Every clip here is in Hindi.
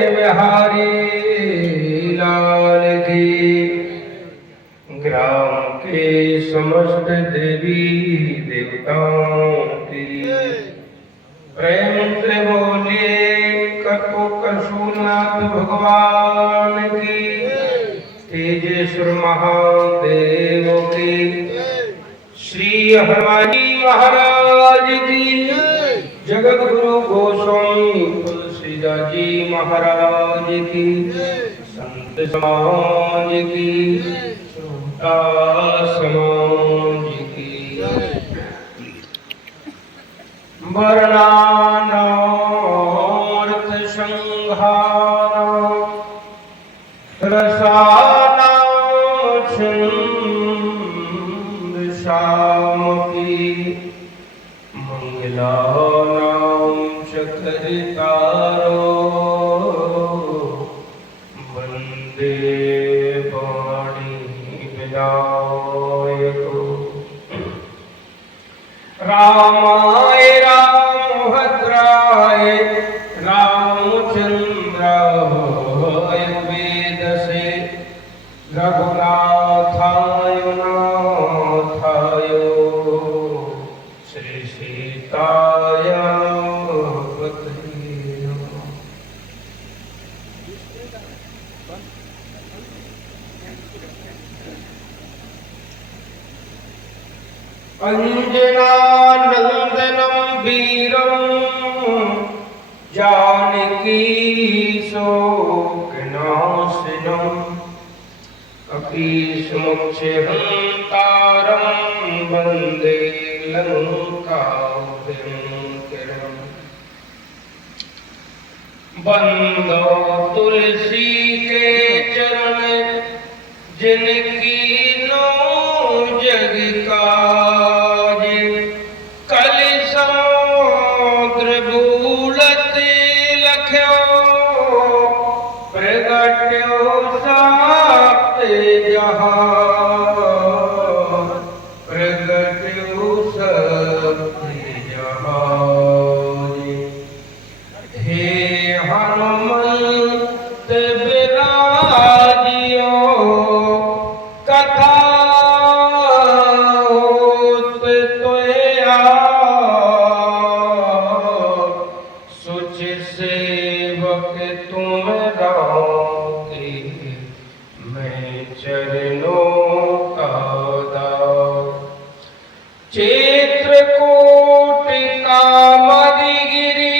बिहारी लाल की। ग्राम के समस्त देवी देवताओं की प्रेम से बोलिए कपो कशुनाथ भगवान की। तेजेश्वर महादेव की। श्री हनुमानी महाराज की। जगत गुरु गोस्वामी तुलसीदास जी महाराज की। संत समाज की। श्रोता समाज की। वर्णानार्थ संहार रसानां छंद शामकी। मंगलानां चकरितारो वंदे वाणी विनायको। रामाय रामभद्राय रामचंद्राय वेदसे। रघुनाथाय नाथाय श्री सीताय पतये नमः। अंजनानंदनं वीरं जानकी शोकनाशनं। कपीशमुख्यहन्तारं वन्दे लङ्काभयङ्करम्। बंदो तुलसी के चरण जिनकी नो जग काज। कलि समुद्र बूढ़त लख्यो प्रगट्यो सात जहां। प्रगट्यो सात जहां। हे हनुमंत बिराजियो कथा होत तोया। सुच सेवक तुम राखी मैं चरणों का दास। चित्रकूट कामदगिरि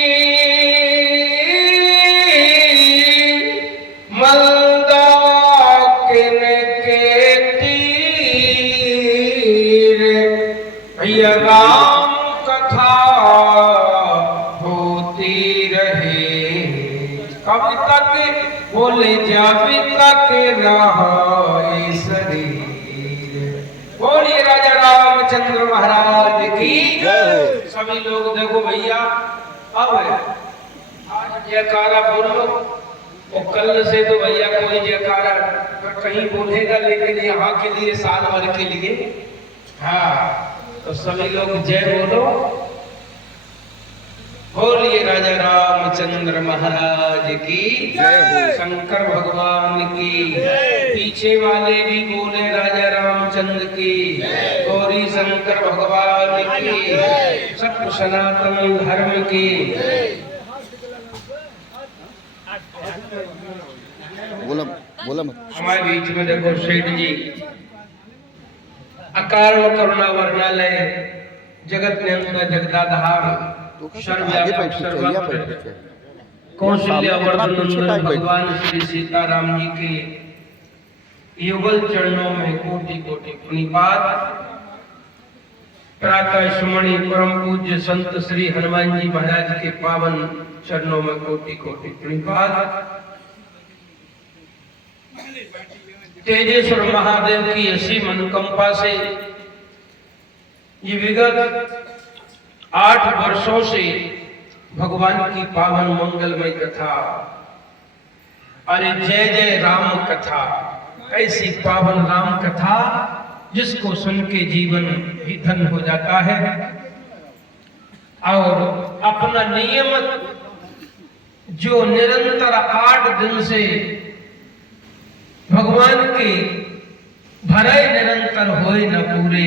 मंदाकिन के तीर। भैया राम कथा होती रहे कब तक। बोले जब तक रहे शरीर। बोलिए राजा रामचंद्र महाराज की। सभी लोग देखो भैया अब आज जयकारा बोलो। और कल से तो भैया कोई जयकारा कहीं बोलेगा लेकिन यहाँ के लिए साल भर के लिए। हाँ तो सभी लोग जय बोलो। बोलिए राजा रामचंद्र महाराज की जय हो। शंकर भगवान की पीछे वाले भी बोले राजा रामचंद्र की। गौरी शंकर भगवान की। सत्य सनातन धर्म की। बोला हमारे बीच में देखो सेठ जी अकारण करुणा वर्णालय जगत नियंता जगदाधार कौशल्यावर्धन भगवान श्री सीताराम जी के युगल चरणों में कोटि कोटि प्रणिपात। प्रातः स्मरणीय परम पूज्य संत श्री हनुमान जी महाराज के पावन चरणों में कोटि कोटि प्रणिपात। तेजेश्वर महादेव की असीम अनुकंपा से ये विगत 8 वर्षों से भगवान की पावन मंगलमय कथा। अरे जय जय राम कथा। ऐसी पावन राम कथा जिसको सुन के जीवन भी धन हो जाता है और अपना नियमित जो निरंतर 8 दिन से भगवान के भरे निरंतर होए न पूरे,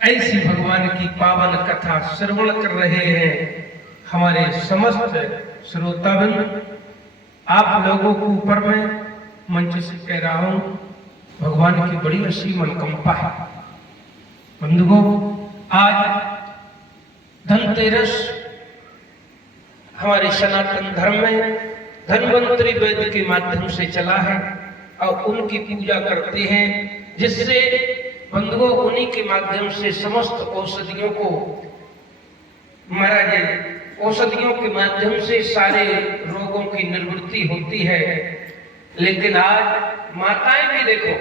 ऐसी भगवान की पावन कथा श्रवण कर रहे हैं हमारे समस्त श्रोतागण। आप लोगों को ऊपर में मंच से कह रहा हूं, भगवान की बड़ी असीम अनुकंपा है। बंधुओं, आज धनतेरस हमारे सनातन धर्म में धन्वंतरि वेद के माध्यम से चला है और उनकी पूजा करते हैं, जिससे बंधुओं उन्हीं के माध्यम से समस्त औषधियों को महाराज औषधियों के माध्यम से सारे रोगों की निवृत्ति होती है। लेकिन आज माताएं भी देखो,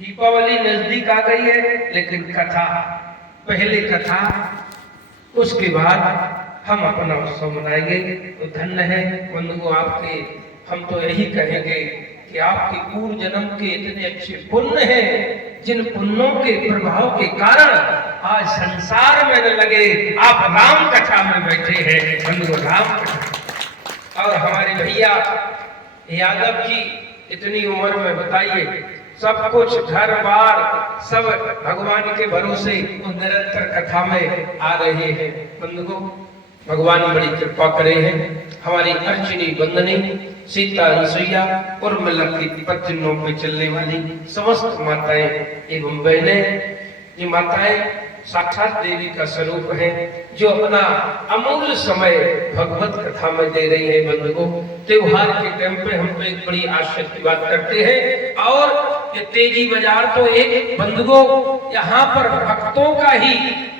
दीपावली नजदीक आ गई है, लेकिन कथा पहले कथा, उसके बाद हम अपना उत्सव मनाएंगे। तो धन्य है बंधुओं आपके, हम तो यही कहेंगे कि आपके पूर्व जन्म के इतने अच्छे पुण्य हैं, जिन पुण्यों के प्रभाव के कारण आज संसार में न लगे आप राम कथा में बैठे हैं। बंधुओं, राम कथा। और हमारे भैया यादव जी इतनी उम्र में बताइए, सब कुछ घर बार सब भगवान के भरोसे निरंतर कथा में आ रहे हैं। बंधुओं, भगवान बड़ी कृपा करे हैं। हमारी अर्चनी बंदनी सीता अनुसुईया उर्मिला की पत्नियों पे चलने वाली समस्त माताएं एवं बहनें, ये माताएं साक्षात देवी का स्वरूप है, जो अपना अमूल्य समय भगवत कथा में दे रही है। बंधुओं, त्योहार के टाइम पे हम पे एक बड़ी आश्चर्य की बात करते हैं, और ये तेजी बाजार तो एक बंधुओं यहाँ पर भक्तों का ही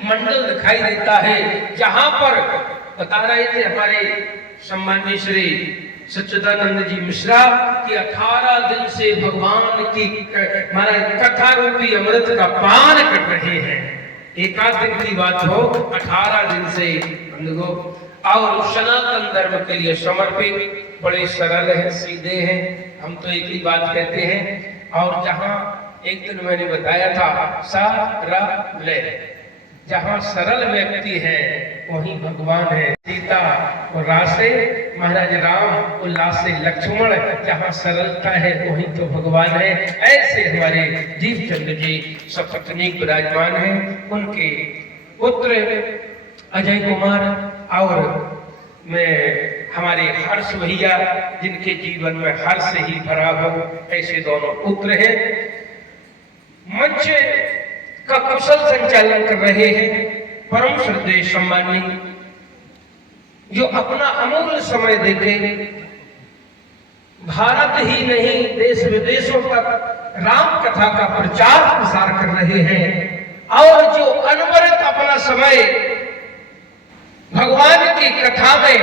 मंडल दिखाई देता है, जहां पर बता रहे थे हमारे सम्माननीय श्री सच्चिदानंद जी मिश्रा कि 18 दिन से भगवान की कथा रूपी अमृत का पान कर रहे हैं। एकाध दिन की बात हो, 18 दिन से बंधुओं, और सनातन धर्म के लिए समर्पित, बड़े सरल हैं, सीधे हैं। हम तो एक ही बात कहते हैं। और जहां एक दिन मैंने बताया था सरल, जहां सरल व्यक्ति है वहीं भगवान है। सीता और रासे महाराज राम, उल्लासे लक्ष्मण, जहां सरलता है वहीं तो भगवान है। ऐसे हमारे जीव चंद्र जी सपत्नी विराजमान हैं, उनके पुत्र अजय कुमार और मैं हमारे हर्ष भैया, जिनके जीवन में हर्ष ही भरा हो, ऐसे दोनों पुत्र हैं। मंच का कुशल संचालन कर रहे हैं परम श्रद्धेय सम्मानी, जो अपना अमूल्य समय देके भारत ही नहीं देश विदेशों तक राम कथा का प्रचार प्रसार कर रहे हैं, और जो अनवरत अपना समय भगवान की कथा में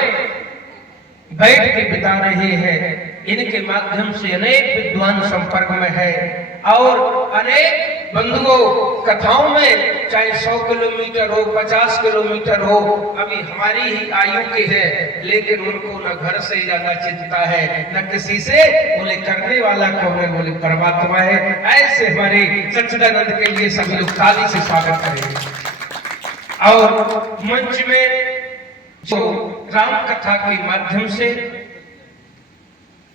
बैठ के बिता रहे हैं। इनके माध्यम से अनेक विद्वान संपर्क में है, और अनेक बंधुओं कथाओं में, चाहे 100 किलोमीटर हो, 50 किलोमीटर हो, अभी हमारी ही आयु के हैं, लेकिन उनको न घर से ज्यादा चिंता है, न किसी से। बोले करने वाला कौन है? बोले परमात्मा है। ऐसे हमारे सच्चिदानंद के लिए सभी लोग ताली से स्वागत करें। और मंच में जो राम कथा के माध्यम से,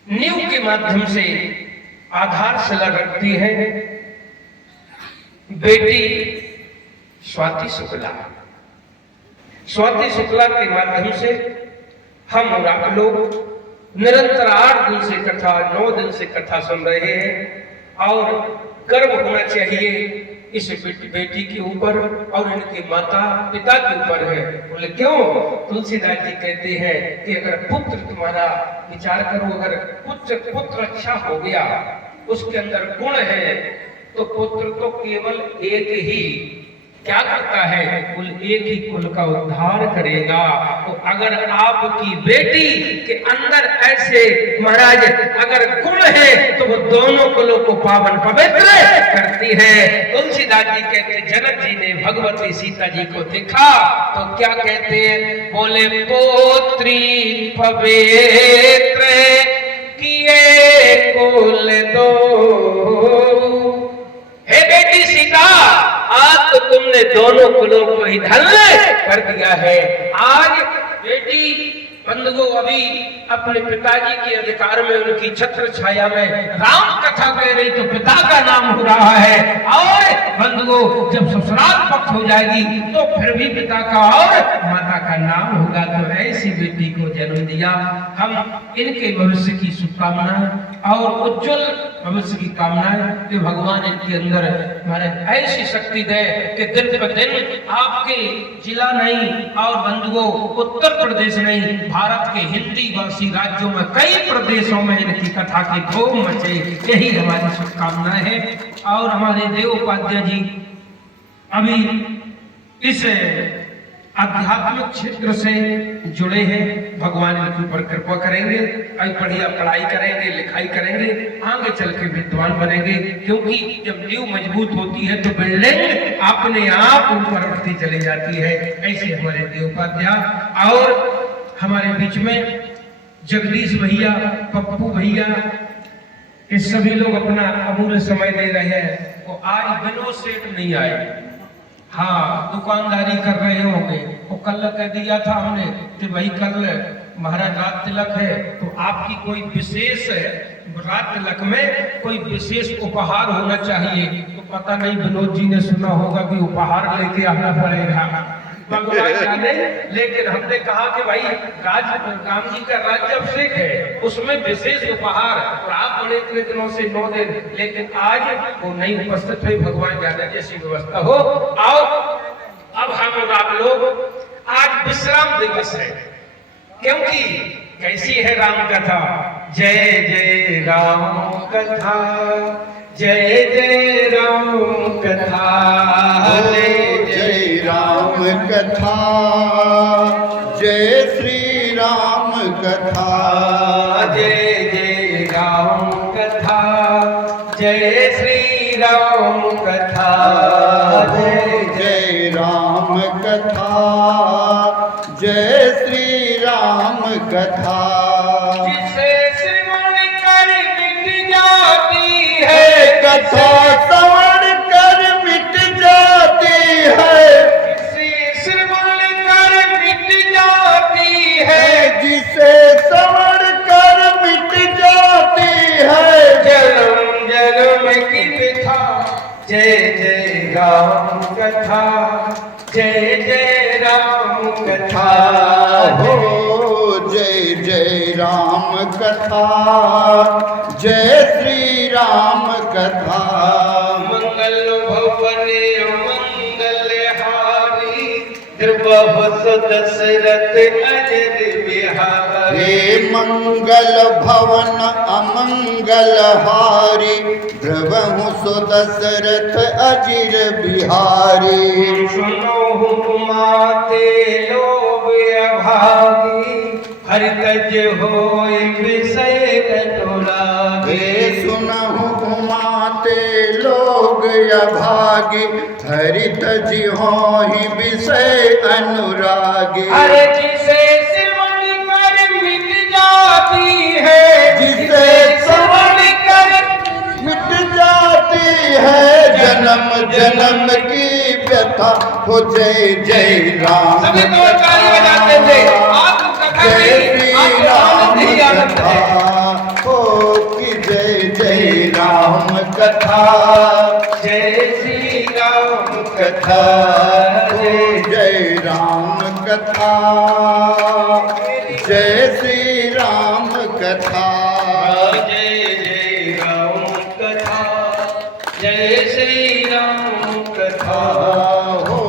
नींव के माध्यम से आधारशिला रखती है बेटी स्वाति शुक्ला। स्वाति शुक्ला के माध्यम से हम और आप लोग निरंतर 8 दिन से कथा, 9 दिन से कथा सुन रहे हैं, और गर्व होना चाहिए इस बेटी के ऊपर और इनके माता पिता के ऊपर है। बोले क्यों? तुलसीदास जी कहते हैं कि अगर पुत्र तुम्हारा, विचार करो, अगर पुत्र अच्छा हो गया, उसके अंदर गुण है, तो पुत्र तो केवल एक ही क्या करता है? कुल एक ही कुल का उद्धार करेगा। तो अगर आपकी बेटी के अंदर ऐसे महाराज अगर गुण है, तो वो दोनों कुलों को पावन पवित्र करती है। तुलसीदास जी कहते, जनक जी ने भगवती सीता जी को देखा तो क्या कहते हैं? बोले पोत्री पवित्र किए कुल दो। हे बेटी सीता, आज तो तुमने दोनों कुलों को ही धन्य कर दिया है। आज बेटी बंधुओं अभी अपने पिताजी के अधिकार में उनकी छत्र छाया में राम कथा कह रही तो पिता का नाम हो रहा है, और बंधुओं जब ससुराल पक्ष हो जाएगी तो फिर भी पिता का और माता का नाम होगा। तो ऐसी बेटी को जन्म दिया। हम इनके भविष्य की शुभकामनाएं और उज्जवल भविष्य की कामनाएं कि भगवान इनके अंदर हमारे ऐसी शक्ति दे कि दिन पर दिन आपके जिला नहीं और बंधुओं उत्तर प्रदेश नहीं, भारत के हिंदी भाषी राज्यों में कई प्रदेशों में इनकी कथा की धूम मचे। यही हमारी शुभकामनाएं है। और हमारे देव उपाध्याय जी अभी इस आध्यात्मिक क्षेत्र से जुड़े हैं। भगवान इनके ऊपर कृपा करेंगे, बढ़िया पढ़ाई करेंगे, लिखाई करेंगे, आगे चल के विद्वान बनेंगे। क्योंकि जब नींव मजबूत होती है तो बिल्डिंग अपने आप ऊपर उठती चली जाती है। ऐसे हमारे देव उपाध्याय और हमारे बीच में जगदीश भैया, पप्पू भैया, ये सभी लोग अपना अमूल्य समय दे रहे हैं। वो आज विनोद सेठ नहीं आए, हाँ दुकानदारी कर रहे होंगे। वो कल कह दिया था हमने कि भाई कल महाराज रात तिलक है तो आपकी कोई विशेष रात तिलक में कोई विशेष उपहार होना चाहिए। तो पता नहीं विनोद जी ने सुना होगा कि उपहार लेके आना पड़ेगा, भगवान जाने। लेकिन हमने कहा कि भाई राम जी का राज्याभिषेक है, उसमें विशेष उपहार, और आप बड़े इतने दिनों से 9 दिन, लेकिन आज वो नहीं उपस्थित हुई। भगवान जाने जैसी व्यवस्था हो। और अब हम और आप लोग आज विश्राम दिवस है, क्योंकि कैसी है राम कथा। जय जय राम कथा, जय जय राम कथा, जय जय राम कथा, जय श्री राम कथा, जय जय राम कथा, जय श्री राम कथा, जय जय राम कथा, जय श्री राम कथा। जिसे श्रवण कर मिट जाती है कथा श्रवण कर मिट जाती है, जिसे श्रवण कर मिट जाती है, जिसे श्रवण कर मिट जाती है, जन्म जन्म की व्यथा। जय जय राम कथा, जय जय राम कथा, हो जय जय राम कथा, जय श्री राम कथा। मंगल भवन मंगल हारी, द्रवहु दशरथ अजर बिहारी। हे मंगल भवन अमंगल हारी, द्रवहु सो दशरथ अजिर बिहारी। सुनो हुकुमाते लोभ अभागी, हरि तज होय विषय अनुरागी। सुनहु उमाते लोग अभागी, हरि तज होहि विषय अनुरागी। अरे जिसे श्रवण कर मिट जाती है, जिसे श्रवण कर मिट जाती है, जन्म जन्म की व्यथा। हो जय जय राम सभी तो ताली बजाते थे। आपको कथा जय नहीं, श्री आपको राम आनंद कथा, है। हो कि जय जय राम कथा, जय श्री राम कथा, हो जय राम कथा, जय श्री राम कथा। जय जय राम कथा, जय श्री राम कथा, हो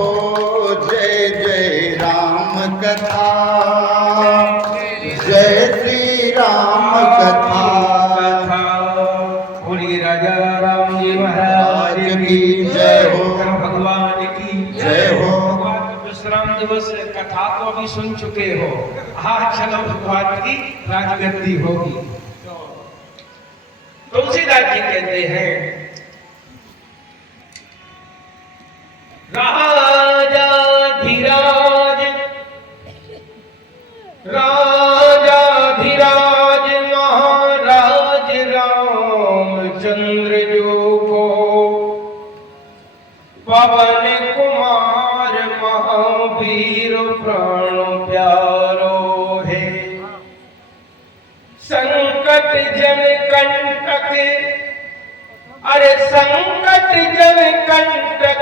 जय जय राम कथा, जय श्री राम कथा। बोलिए राजा राम जी महाराज की जय हो, भगवान की जय हो। भगवान विश्राम दिवस कथा को अभी सुन चुके हो। आज चलो भगवान की राजगद्दी होगी। तुलसीदास जी कहते हैं, राजाधिराज राजाधिराज महाराज रामचंद्र जो को, पवन कुमार महावीर प्राण प्यारो है।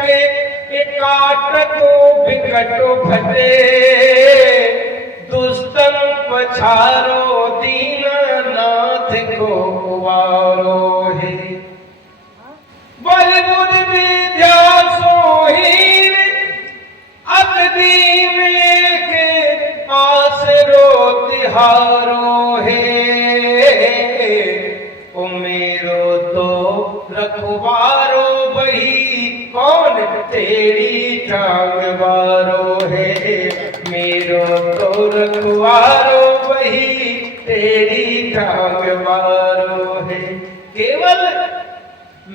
काट को बिकट भटे दुस्तन पछारो दीननाथ को वारो है बल बुध विद्या सोहीन अत दीन लेके आसरो तिहारो है ओ मेरो तो रखवारो बही कौन तेरी टांगवारो है मेरो तो रखवारो बही तेरी टांगवारो है केवल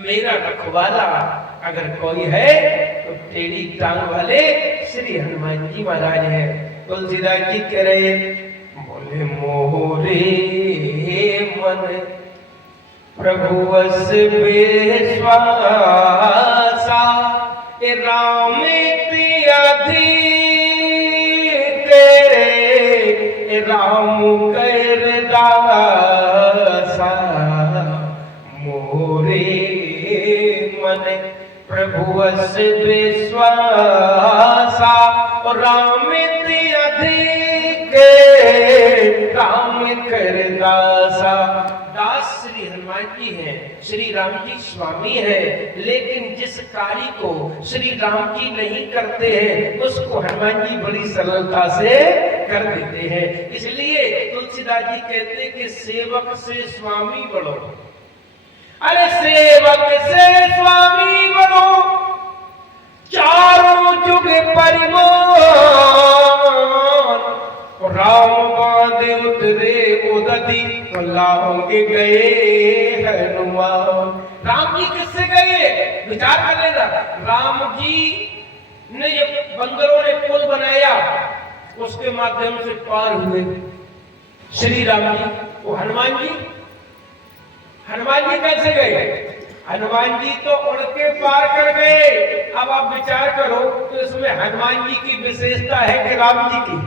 मेरा रखवाला अगर कोई है तो टेढ़ी टांग वाले श्री हनुमान जी महाराज है। तुलसीदास जी कह रहे बोले मोरे मन प्रभु वस विश्वासा राम तेरे राम कर दासा मोरे मन प्रभु वस विश्वासा राम अधिक राम कर दासा। दास श्री हनुमान जी हैं, श्री राम जी स्वामी हैं, लेकिन जिस कार्य को श्री राम जी नहीं करते हैं उसको हनुमान जी बड़ी सरलता से कर देते हैं। इसलिए तुलसीदास जी कहते हैं कि सेवक से स्वामी बनो। अरे सेवक से स्वामी बनो चारों जुग परिमान राम बांधे उतरे उदती तो लाओगे गए हनुमान। राम जी किससे गए विचार कर लेना। राम जी ने ये बंदरों ने पुल बनाया उसके माध्यम से पार हुए श्री राम जी। वो हनुमान जी कैसे गए? हनुमान जी तो उड़ के पार कर गए। अब आप विचार करो तो इसमें हनुमान जी की विशेषता है कि राम जी की?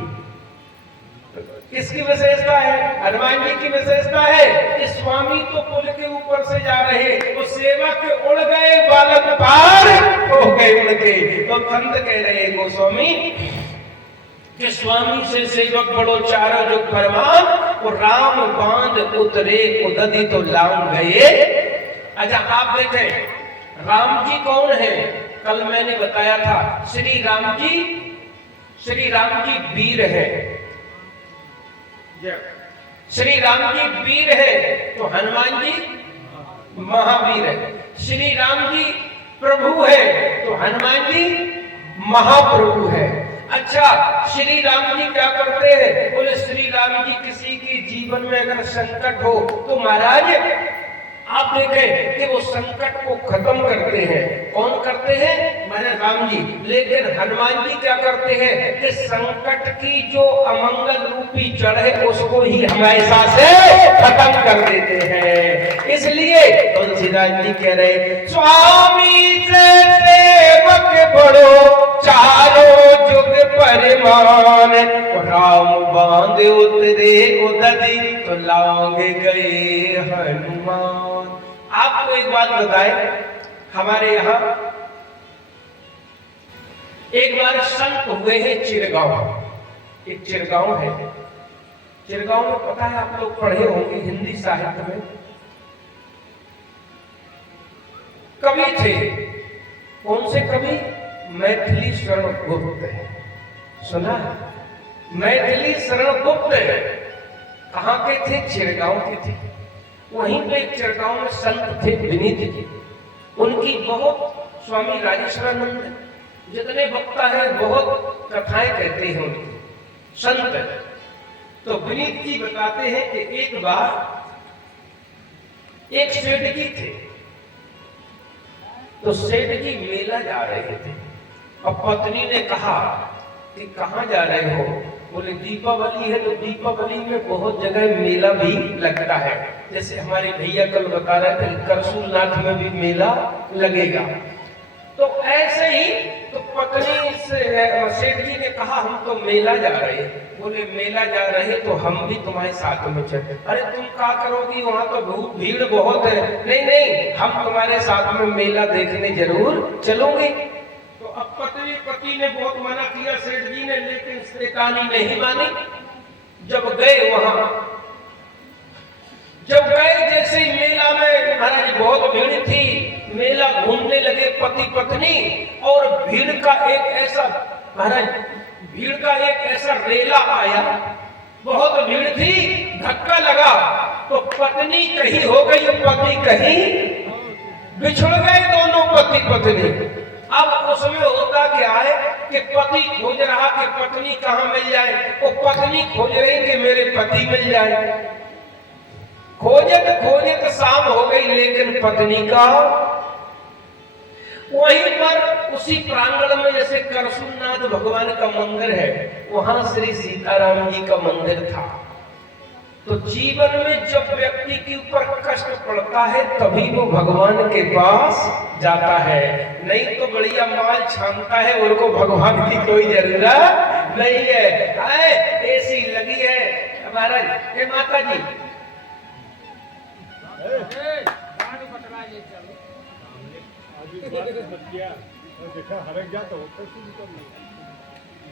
किसकी विशेषता है? हनुमान जी की विशेषता है कि स्वामी तो पुल के ऊपर से जा रहे, वो सेवक उड़ गए, बालक पार हो गए उड़ के। तो संत कह रहे गोस्वामी कि स्वामी से सेवक बड़ो चारों जुग परमान वो राम बांध उतरे उदती तो लाऊं गए। अच्छा आप देखें राम जी कौन है? कल मैंने बताया था श्री राम जी वीर है। श्री राम जी वीर है तो हनुमान जी महावीर है। श्री राम जी प्रभु है तो हनुमान जी महाप्रभु है। अच्छा श्री राम जी क्या करते हैं? बोले श्री राम जी किसी के जीवन में अगर संकट हो तो महाराज आप देखें कि वो संकट को खत्म करते हैं। कौन करते हैं? महाराज राम जी। लेकिन हनुमान जी क्या करते हैं कि संकट की जो अमंगल रूपी जड़ है उसको ही हमेशा से खत्म कर देते हैं। इसलिए तुलसीदास जी कह रहे स्वामी से सेवक बड़ो चारों जुग परिमान राम बांधे उतरे उदती तो लाओगे गए हनुमान। आपको एक बात बताए, हमारे यहाँ एक बार संत हुए हैं चिरगांव। एक चिरगांव है, चिरगांव में पता है आप लोग पढ़े होंगे हिंदी साहित्य में। कवि थे, कौन से कवि? मैथिली शरण गुप्त। सुना? मैथिली शरण गुप्त कहाँ के थे? चिरगांव के थे। वहीं पे चिरगांव में संत थे विनीत जी। उनकी बहुत स्वामी राजेश्वरानंद जितने वक्ता हैं बहुत कथाएं कहते हैं उनकी संत। तो विनीत जी बताते हैं कि एक बार एक सेठ जी थे, तो सेठ जी मेला जा रहे थे और पत्नी ने कहा कि कहाँ जा रहे हो? बोले दीपावली है। तो दीपावली में बहुत जगह मेला भी लगता है, जैसे हमारे भैया कल बता रहे थे करसूलनाथ में भी मेला लगेगा। तो ऐसे ही तो पत्नी से सेठ जी ने कहा हम तो मेला जा रहे हैं। बोले मेला जा रहे तो हम भी तुम्हारे साथ में चले। अरे तुम क्या करोगी? वहां तो भीड़ बहुत है। नहीं हम तुम्हारे साथ में मेला देखने जरूर चलोगे। जी ने बहुत मना किया सेठ जी ने, लेकिन शैतानी नहीं मानी। जब गए वहां, जब गए जैसे ही मेला में महाराज बहुत भीड़ थी, मेला घूमने लगे पति पत्नी, और भीड़ का एक ऐसा महाराज भीड़ का एक ऐसा रेला आया, बहुत भीड़ थी, धक्का लगा तो पत्नी कहीं हो गई, पति कहीं, बिछड़ गए दोनों पति पत्नी। अब उसमें होता क्या है कि पति खोज रहा कि पत्नी कहां मिल जाए, वो पत्नी खोज रही कि मेरे पति मिल जाए। खोजत खोजत शाम हो गई, लेकिन पत्नी का वहीं पर उसी प्रांगण में जैसे करसुनाथ भगवान का मंदिर है, वहां श्री सीताराम जी का मंदिर था। तो जीवन में जब व्यक्ति के ऊपर कष्ट पड़ता है तभी वो भगवान के पास जाता है, नहीं तो बढ़िया माल छानता है, उनको भगवान की कोई जरूरत नहीं है। एसी लगी है महाराज, ए माता जी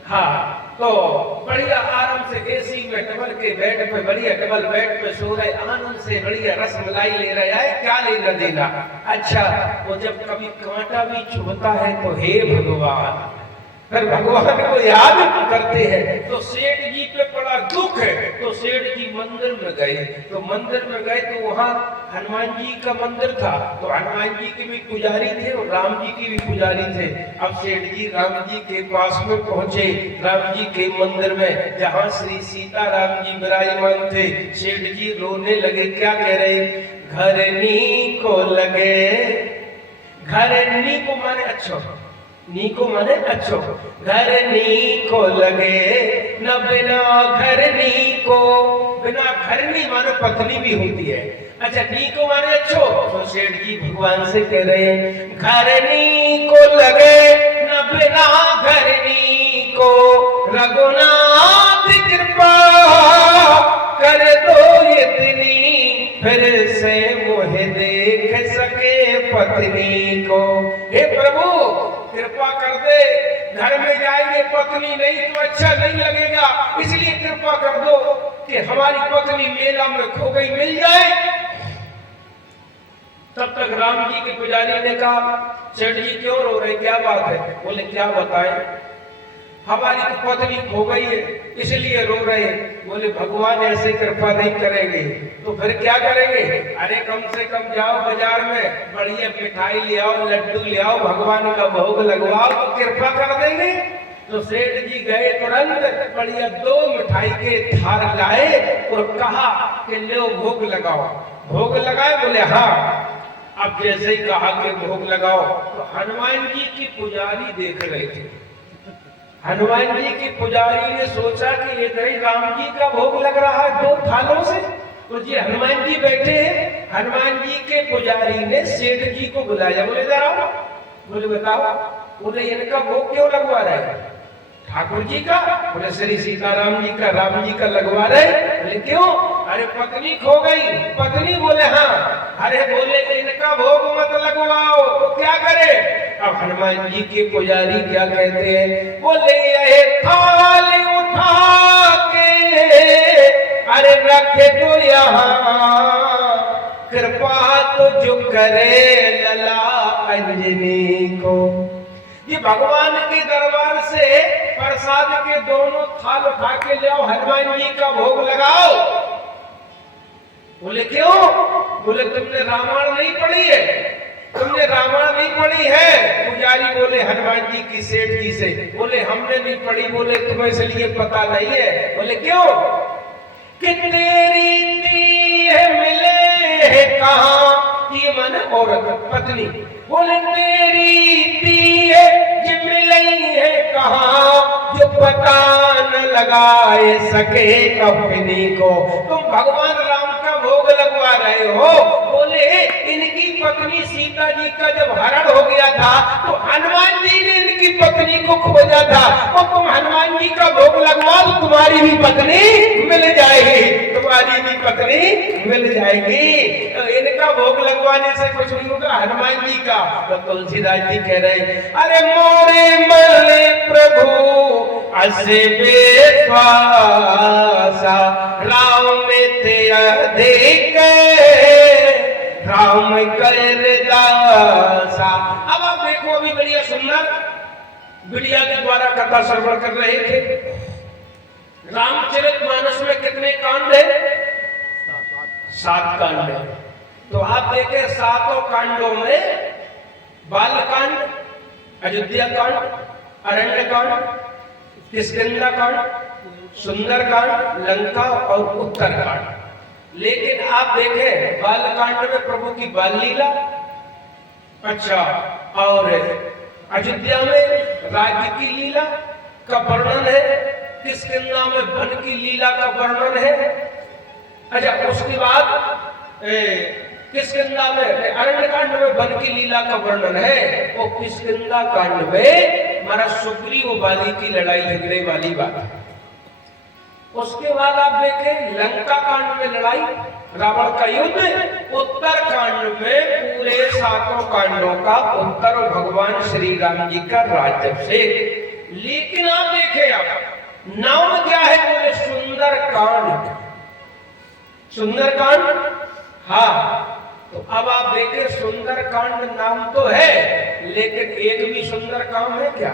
हाँ, तो बढ़िया आराम से एसी में टेबल के बेड पे, बढ़िया टेबल बेड पे सो रहे, आनंद से बढ़िया रसमलाई ले रहे हैं, क्या लेना देना। अच्छा, वो जब कभी कांटा भी चुभता है तो हे भगवान, फिर भगवान को याद करते हैं। तो सेठ जी पे बड़ा दुख है, तो सेठ जी मंदिर में गए, तो मंदिर में गए तो वहां हनुमान जी का मंदिर था, तो हनुमान जी के भी पुजारी थे और राम जी के भी पुजारी थे। अब सेठ जी राम जी के पास में पहुंचे, राम जी के मंदिर में जहां श्री सीताराम जी विराजमान थे। सेठ जी रोने लगे, क्या कह रहे, घरनी को लगे, घरनी को माने अच्छो, नी को माने अच्छो, घरनी को लगे न बिना घरनी को, बिना घरनी माने पत्नी भी होती है। अच्छा, नी को माने अच्छो, तो सेठ जी भगवान से कह रहे हैं घरनी को लगे न बिना घरनी को, रघुनाथ कृपा कर दो इतनी, फिर से मुझे देख सके पत्नी को। हे प्रभु कृपा कर दे, घर में जाएंगे पत्नी नहीं तो अच्छा नहीं लगेगा, इसलिए कृपा कर दो कि हमारी पत्नी मेला में खो गई, मिल जाए। तब तक राम जी के पुजारी ने कहा, सेठ जी क्यों रो रहे, क्या बात है? बोले क्या बताएं, हमारी तो पत्नी खो गई है इसलिए रो रहे हैं। बोले भगवान ऐसे कृपा नहीं करेंगे तो फिर क्या करेंगे? अरे कम से कम जाओ बाजार में बढ़िया मिठाई ले आओ, लड्डू ले आओ, भगवान का भोग लगवाओ तो कृपा कर देंगे। तो सेठ जी गए, तुरंत बढ़िया 2 मिठाई के थार लाए और कहा कि लो भोग लगाओ। भोग लगाए? बोले हाँ। अब जैसे ही कहा कि भोग लगाओ तो हनुमान जी की पुजारी देख रहे थे। हनुमान जी की पुजारी ने सोचा कि ये कहीं राम जी का भोग लग रहा है 2 थालों से, तो जी हनुमान जी बैठे हैं। हनुमान जी के पुजारी ने सेठ जी को बुलाया, बोले जरा, बोले बताओ, बोले इनका भोग क्यों लगवा रहे हैं? ठाकुर जी का? बोले श्री सीताराम जी का, राम जी का लगवा रहे। बोले क्यों? अरे पत्नी खो गई। पत्नी? बोले हाँ। अरे बोले इनका भोग मत लगवाओ तो क्या करे? अब हनुमान जी के पुजारी क्या कहते हैं? बोले ये थाली उठा के अरे रखे तो यहाँ, कृपा तो जो करे लला अंजनी को। ये भगवान के दरबार से प्रसाद के दोनों थाल उठा के ले आओ, हनुमान जी का भोग लगाओ। बोले क्यों? बोले तुमने रामायण नहीं पढ़ी है? तुमने रामायण नहीं पढ़ी है? पुजारी बोले हनुमान जी की सेठ जी से। बोले हमने नहीं पढ़ी। बोले तुम्हें इसलिए पता नहीं है? बोले क्यों? कि तेरी तीह मिले है कहाँ, ये माने औरत पत्नी। बोले तेरी तीह मिलई है कहाँ, जो पता न लगाए सके कपनी को। तुम भगवान राम का भोग लगवा रहे हो। बोले इनकी पत्नी सीता जी का जब हरण हो गया था तो हनुमान जी ने इनकी पत्नी को खोजा था, और तुम हनुमान जी का भोग लगवाओ तुम्हारी भी पत्नी मिल जाएगी। तो वाली भी पत्नी मिल जाएगी। तो इनका भोग लगवाने से कुछ नहीं होगा, हनुमान जी का। तो तुलसीदास जी कह रहे, अरे मोरे मन प्रभु असे बेस्वासा, राम में तेरा देख राम कर दासा। अब आप देखो, अभी बढ़िया सुंदर बिड़िया के द्वारा कथा श्रवण कर रहे थे। रामचरितमानस में कितने कांड है? 7 कांड है। तो आप देखें, 7 कांडों में बाल कांड, अयोध्या कांड, अरण्य कांड, किष्किंधा कांड, सुंदर कांड, लंका और उत्तर कांड। लेकिन आप देखें, बाल कांड में प्रभु की बाल लीला, अच्छा, और अयोध्या में राज्य की लीला का वर्णन है, किष्किंधा में वन की लीला का वर्णन है। अच्छा, उसके बाद किष्किंधा में, अरण्य कांड में वन की लीला का वर्णन है, वो किष्किंधा कांड में महाराज सुग्रीव बाली की लड़ाई झगड़े वाली बात है। उसके बाद आप देखें, लंका कांड में लड़ाई, रावण का युद्ध। उत्तर कांड में पूरे 7 कांडों का उत्तर भगवान श्री राम जी का राज्याभिषेक। लेकिन आप देखें, आप नाम क्या है? बोले सुंदर कांड। सुंदर कांड, हाँ। तो अब आप देखें, सुंदर कांड नाम तो है, लेकिन एक भी सुंदर काम है क्या?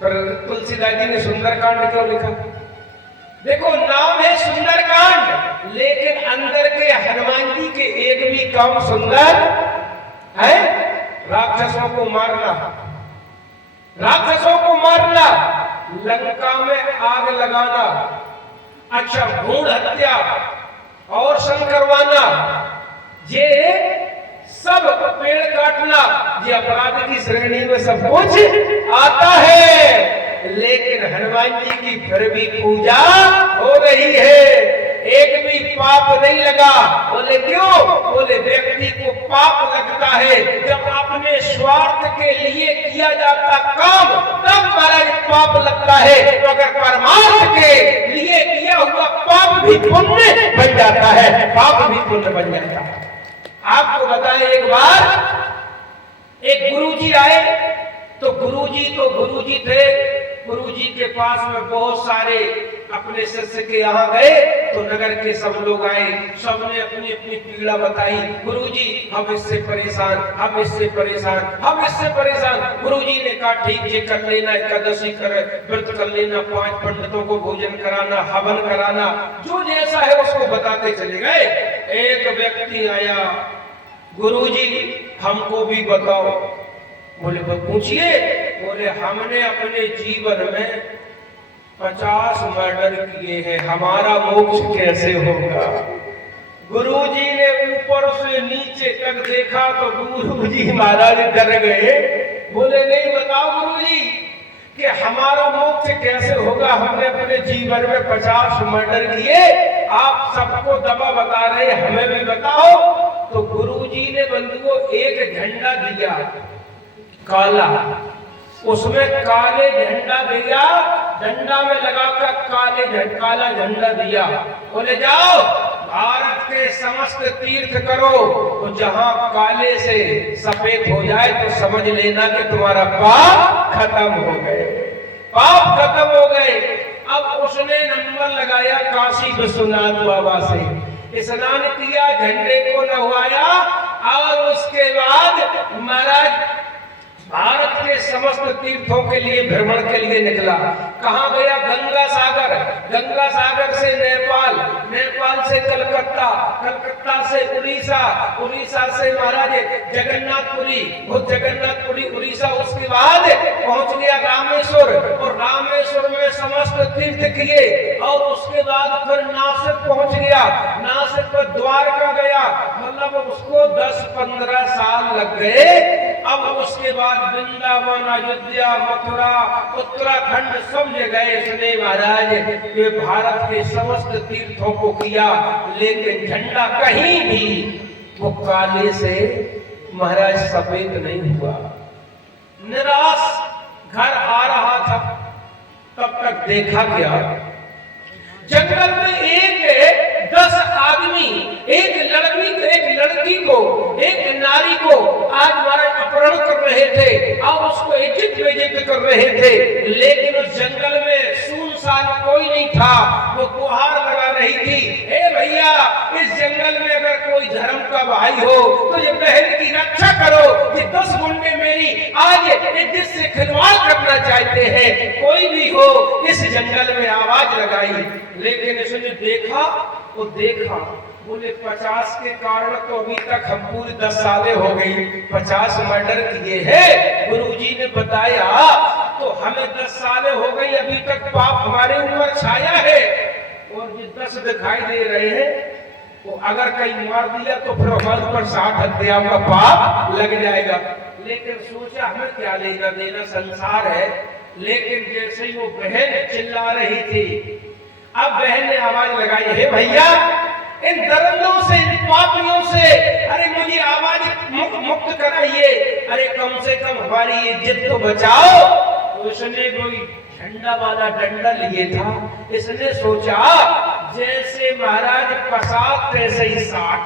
पर तुलसीदास जी ने सुंदरकांड क्यों लिखा? देखो, नाम है सुंदरकांड, लेकिन अंदर के हनुमान जी के एक भी काम सुंदर है। राक्षसों को मारना, राक्षसों को मारना, लंका में आग लगाना, अच्छा, भ्रूण हत्या और संकरवाना, ये सब पेड़ काटना, ये अपराध की श्रेणी में सब कुछ आता है। लेकिन हनुमान जी की फिर भी पूजा हो रही है, एक भी पाप नहीं लगा। बोले क्यों? बोले व्यक्ति को पाप लगता है जब अपने स्वार्थ के लिए किया जाता काम, तब महाराज पाप लगता है। तो अगर परमार्थ के लिए किया हुआ पाप भी पुण्य बन जाता है, पाप भी पुण्य बन जाता है। आपको बताएं, एक बार एक गुरुजी आए, तो गुरुजी थे, गुरुजी के पास में बहुत सारे अपने शिष्य के यहाँ गए, तो नगर के सब लोग आए, सबने अपनी अपनी पीड़ा बताई। गुरुजी, हम इससे परेशान, हम इससे परेशान, हम इससे परेशान। गुरुजी ने कहा, ठीक, ये कर लेना, एकादशी कर, व्रत कर लेना, 5 पंडितों को भोजन कराना, हवन कराना, जो जैसा है उसको बताते चले गए। एक व्यक्ति आया, गुरुजी हमको भी बताओ। बोले, पूछिए। बोले, हमने अपने जीवन में 50 मर्डर किए हैं, हमारा मोक्ष कैसे होगा? गुरुजी ने ऊपर से नीचे तक देखा, तो गुरुजी महाराज डर गए। बोले, नहीं, बताओ गुरुजी कि हमारा मोक्ष कैसे होगा? हमने अपने जीवन में 50 मर्डर किए, आप सबको दबा बता रहे, हमें भी बताओ। तो गुरुजी ने बंधु को एक झंडा दिया, काला, उसमें काले झंडा दिया, डंडा में लगाकर काला झंडा दिया। बोले, जाओ भारत के समस्त तीर्थ करो, तो जहां काले से सफेद हो जाए तो समझ लेना कि तुम्हारा पाप खत्म हो गए, पाप खत्म हो गए। अब उसने नंबर लगाया काशी विश्वनाथ बाबा से, स्नान किया, झंडे को नहवाया, और उसके बाद महाराज भारत के समस्त तीर्थों के लिए भ्रमण के लिए निकला। कहाँ गया? गंगा सागर, गंगा सागर से नेपाल, नेपाल से कलकत्ता, कलकत्ता से उड़ीसा, उड़ीसा से महाराज जगन्नाथपुरी, वो जगन्नाथपुरी उड़ीसा, उसके बाद पहुंच गया रामेश्वर, और रामेश्वर में समस्त तीर्थ किए, और उसके बाद फिर नासिक पहुंच गया, नासिक पर द्वारका गया, मतलब उसको 10-15 साल लग गए। अब उसके बाद वृंदावन, अयोध्या, मथुरा, उत्तराखंड सब जगह इसने महाराज ये भारत के समस्त तीर्थों को किया, लेकिन झंडा कहीं भी वो काले से महाराज सफेद नहीं हुआ। निराश घर आ रहा था, तब तक देखा क्या, जंगल में एक 10 आदमी एक लड़की को एक नारी को आज हमारा अपहरण कर रहे थे और उसको इज्जत कर रहे थे, लेकिन उस जंगल में सुनसान कोई नहीं था। वो गुहार लगा रही थी, हे भैया इस जंगल में अगर कोई धर्म का भाई हो तो ये बहन की रक्षा करो। ये 10 गुंडे मेरी आज इज्जत से खिलवाड़ करना चाहते हैं, कोई भी हो इस जंगल में आवाज लगाई। लेकिन इसने देखा बोले 50 के कारण तो अभी तक हम पूरे 10 सालें हो गई 50 मर्डर किए हैं। गुरुजी ने बताया तो हमें 10 सालें हो गई, अभी तक पाप हमारे ऊपर छाया है और ये 10 दिखाई दे रहे हैं। तो अगर कहीं मार दिया तो फिर हमारे ऊपर 60 हत्याओं का पाप लग जाएगा। लेकिन सोचा हमें क्या लेना देना, संसार है। लेकिन जैसे ही वो बहन चिल्ला रही थी, अब बहन ने आवाज लगाई, हे भैया इन दरिंदों से, इन पापियों से अरे मुझे आवाज मुक्त कराइए, अरे कम से कम हमारी इज्जत तो बचाओ। उसने कोई झंडा वाला डंडा लिए था। इसने सोचा जैसे महाराज 50 तैसे ही 60,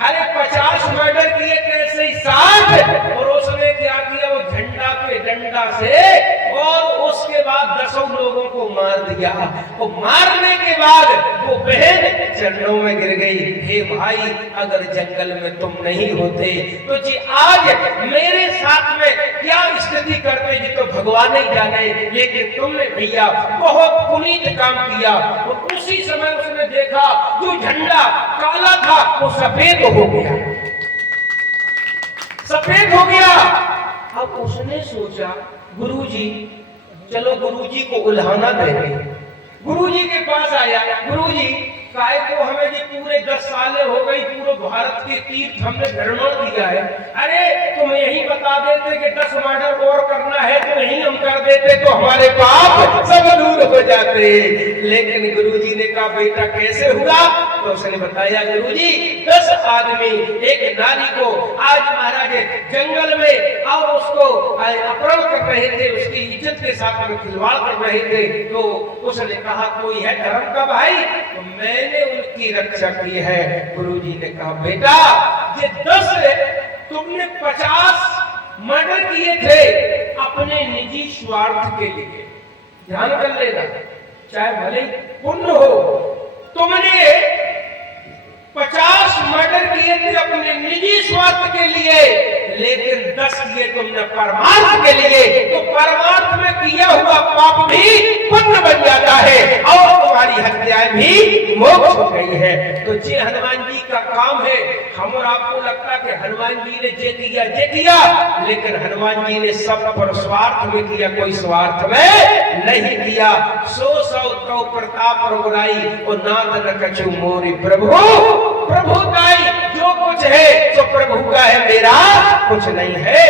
अरे 50 मर्डर किए तैसे ही 60। और उसने क्या किया, वो झंडा के डंडा से और उसके बाद 10 लोगों को मार दिया। वो मारने के बाद वो बहन चरणों में गिर गई, हे भाई अगर जंगल में तुम नहीं होते तो जी आज मेरे साथ में क्या स्थिति करते जी तो भगवान ही जाने। लेकिन तुमने भैया बहुत पुनीत काम किया। और उसी समय उसने देखा जो झंडा काला था वो सफेद हो गया, सफेद हो गया। अब उसने सोचा गुरुजी, चलो गुरुजी को उल्हाना देंगे। गुरुजी के पास आया, गुरुजी काहे को हमें जी पूरे 10 सालें हो गई, पूरे भारत के तीर्थ हमने भ्रमण किया है, अरे तुम यही बता देते कि 10 मर्डर और करना है तो यही हम कर देते तो हमारे पाप सब दूर हो जाते। लेकिन गुरुजी ने कहा बेटा कैसे हुआ, तो उसने बताया गुरुजी 10 आदमी एक नारी को आज महाराज जंगल में और उसको अपहरण कर रहे थे, उसकी इज्जत के साथ में खिलवाड़ कर रहे थे। तो उसने कहा कोई है धर्म का भाई, तो मैंने उनकी रक्षा की है। गुरुजी ने कहा बेटा ये 10 तुमने 50 मर्डर किए थे अपने निजी स्वार्थ के लिए, ध्यान कर लेना, चाहे भले पुण्य हो। तुमने 50 मर्डर किए थे अपने निजी स्वार्थ के लिए, लेकिन 10 किए तुमने परमार्थ के लिए। तो परमार्थ में किया हुआ पाप भी पुण्य बन जाता है और तुम्हारी हत्याएं भी मोक्ष हो गई है। तो ये हनुमान जी का काम है। हम और आपको लगता है कि हनुमान जी ने जे किया, लेकिन हनुमान जी ने सब पर स्वार्थ में किया, कोई स्वार्थ में नहीं किया। 100 तो प्रताप रघुराई और नाद न कछु मोरी प्रभु प्रभुताई, जो कुछ है तो प्रभु का है, मेरा कुछ नहीं है।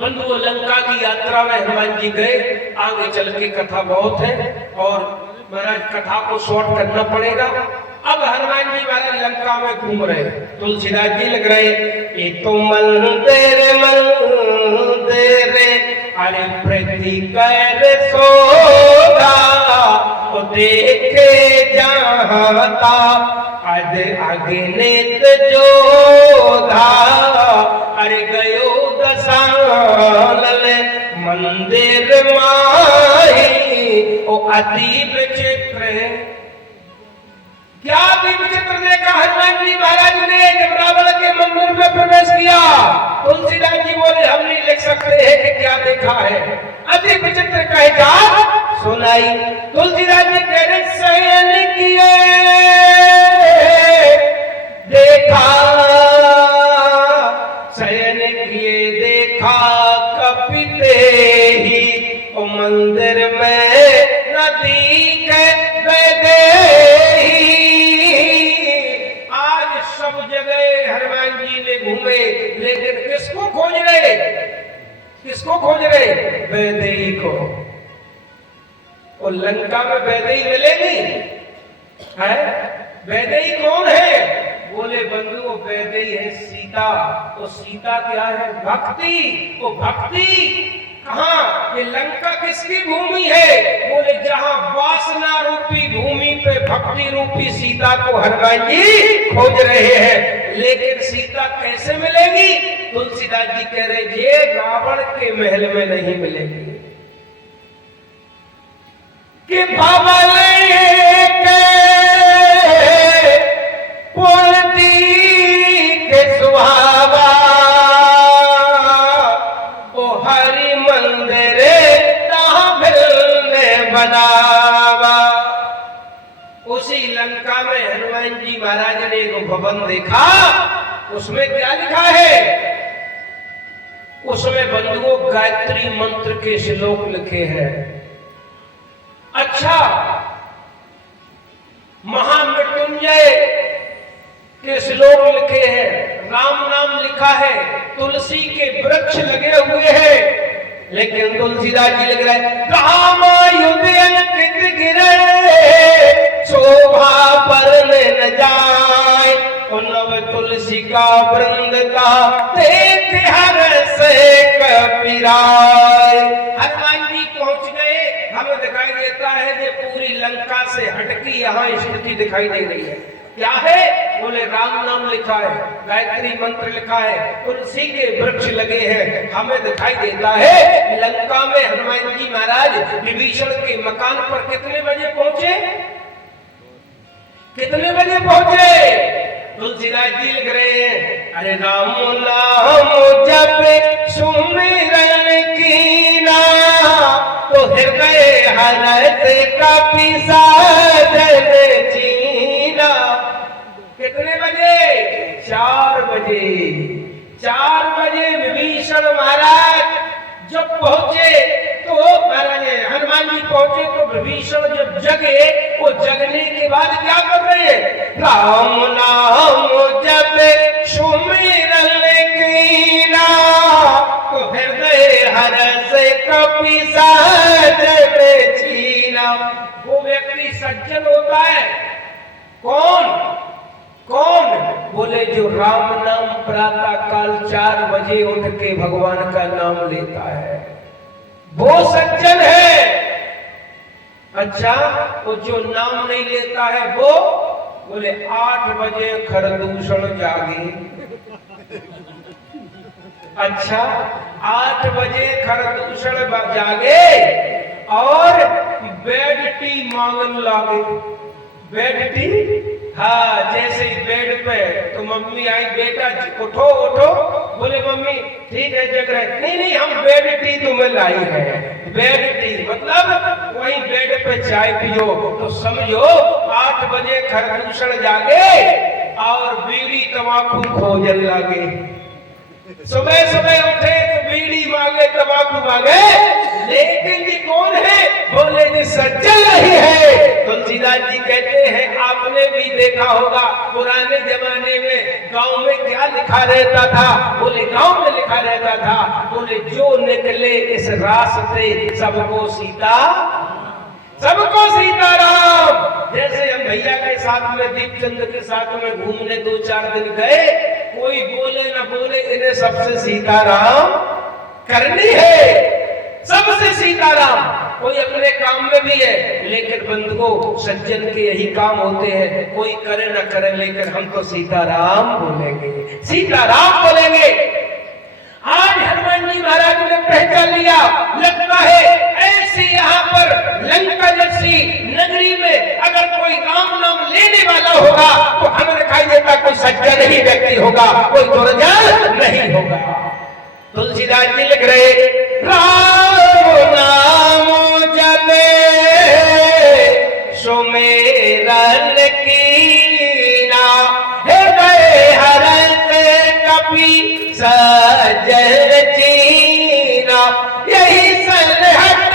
बंधु लंका की यात्रा में हनुमान जी गए, आगे चल के कथा बहुत है और महाराज कथा को शॉर्ट करना पड़ेगा। अब हनुमान जी महाराज लंका में घूम रहे, तुलसीदास जी लग रहे, ये तो मंदिर अरे प्रति कर सोधा तो देखे जाता अद अग्नित जोधा, अरे गयो दसानल मंदिर माही ओ अति विचित्र। क्या अति विचित्र देखा हनुमान जी महाराज ने जब रावण के मंदिर में प्रवेश किया। तुलसीदास जी बोले हम नहीं लिख सकते हैं कि क्या देखा है, अति विचित्र कहे जा सुनाई। तुलसीदास जी कह रहे शयन किए देखा, शयन किए देखा कपिते ही ओ मंदिर में नदी के बैठे। आज सब जगह हनुमान जी ने घूमे, लेकिन किसको खोज रहे, किसको खोज रहे, वैदेही को। और लंका में वैदेही मिलेगी है? वैदेही कौन है? बोले बंधु वो वैदेही है सीता। तो सीता क्या है? भक्ति। वो भक्ति कहाँ? ये लंका किसकी भूमि है? बोले जहाँ वासना रूपी भक्ति रूपी सीता को हनुमान जी खोज रहे हैं, लेकिन सीता कैसे मिलेगी? तुलसीदास जी कह रहे ये रावण के महल में नहीं मिलेगी कि भवन के पुलती के सुहावा ओ हरि मंदिर ने बनावा। उसी लंका में हनुमान जी महाराज ने एक भवन देखा, उसमें क्या लिखा है? उसमें बंधुओं गायत्री मंत्र के श्लोक लिखे हैं। अच्छा, महामृत्युंजय के श्लोक लिखे हैं, राम नाम लिखा है, तुलसी के वृक्ष लगे हुए हैं, लेकिन तुलसीदास जी लिख रहे हैं रामायुध अंकित गिरे शोभा पर न जाए, नव तुलसी का वृंद का देख हर से कपिराय। हनुमान जी पहुंच गए, हमें दिखाई देता है कि पूरी लंका से हटकी यहाँ स्थिति दिखाई दे रही है। क्या है? बोले राम नाम लिखा है, गायत्री मंत्र लिखा है, तुलसी के वृक्ष लगे हैं। हमें दिखाई देता है लंका में हनुमान जी महाराज विभीषण के मकान पर कितने बजे पहुंचे? कितने बजे पहुंचे? तुलसीदास जी लिख रहे हैं अरे राम नाम जप सुमिरन कीना तो हृदय हरत कपि साजन चीना। कितने बजे? 4 बजे। 4 बजे विभीषण महाराज जब पहुंचे तो महाराज हनुमान जी पहुंचे तो विभीषण जब जगे, वो जगने के बाद क्या कर रहे हैं? राम नाम जप सुमिरन कीना तो हृदय हरस कपि साजन चीना। वो व्यक्ति सज्जन होता है कौन? कौन? बोले जो राम नाम प्रातः काल 4 बजे उठ के भगवान का नाम लेता है, वो सज्जन है। अच्छा, वो जो नाम नहीं लेता है वो? बोले 8 बजे खरदूषण जागे। अच्छा, 8 बजे खरदूषण जागे और बेड टी मांगन लागे। Bed tea? हाँ, जैसे ही बेड पे तो मम्मी आई, बेटा उठो उठो। बोले मम्मी ठीक है जग रहे। नहीं नहीं, हम बेड टी तुम्हें लाई है। बेड टी मतलब वही बेड पे चाय पियो। तो समझो 8 बजे खरदूषण जागे और बीड़ी तंबाकू खोजन लागे। सुबह सुबह उठे तो बीड़ी मांगे, तंबाकू मांगे, लेकिन ये कौन है? बोले ये सज्जन नहीं है। तुलसीदास जी कहते हैं आपने भी देखा होगा पुराने जमाने में गांव में क्या लिखा रहता था? बोले गांव में लिखा रहता था, बोले जो निकले इस रास्ते सबको सीता, सबको सीताराम। जैसे हम भैया के साथ में दीपचंद के साथ में घूमने 2-4 दिन गए, कोई बोले ना बोले इन्हें सबसे सीताराम करनी है, सबसे सीताराम। कोई अपने काम में भी है, लेकिन बंधुओं सज्जन के यही काम होते हैं, कोई करे ना करे लेकिन हम तो सीताराम बोलेंगे, सीताराम बोलेंगे। आज हनुमान जी महाराज ने पहचान लिया, लगता है ऐसी यहाँ पर लंका जैसी नगरी में अगर कोई राम नाम लेने वाला होगा तो हमें दिखाई देता कोई सज्जन ही व्यक्ति होगा, कोई दुर्जन नहीं होगा। तुलसीदास जी लिख रहे राम नाम जपे सुमिरन कीना हृदय हरत कपि साजन चीना। यही सलहट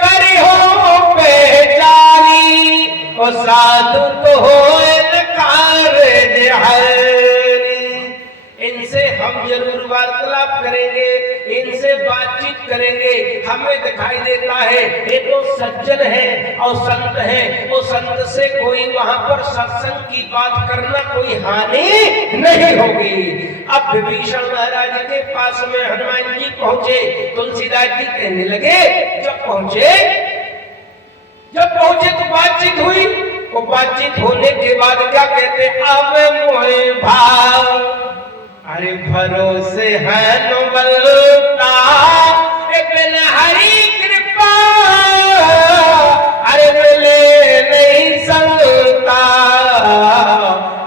करी हो पहचानी और साधु तो हो कार्य हरि। इनसे हम जरूर वार्तालाप करेंगे, इनसे बातचीत करेंगे। हमें दिखाई देता है ये तो सज्जन है और संत है, वो संत से कोई वहां पर सत्संग की बात करना कोई हानि नहीं होगी। अब विभीषण महाराज के पास में हनुमान जी पहुंचे, तुलसीदास जी कहने लगे जब पहुंचे तो बातचीत हुई। वो बातचीत होने के बाद क्या कहते, अब मोहे भाव, अरे भरोसे है न बलता, बिन हरि कृपा, अरे मिले नहीं संगता,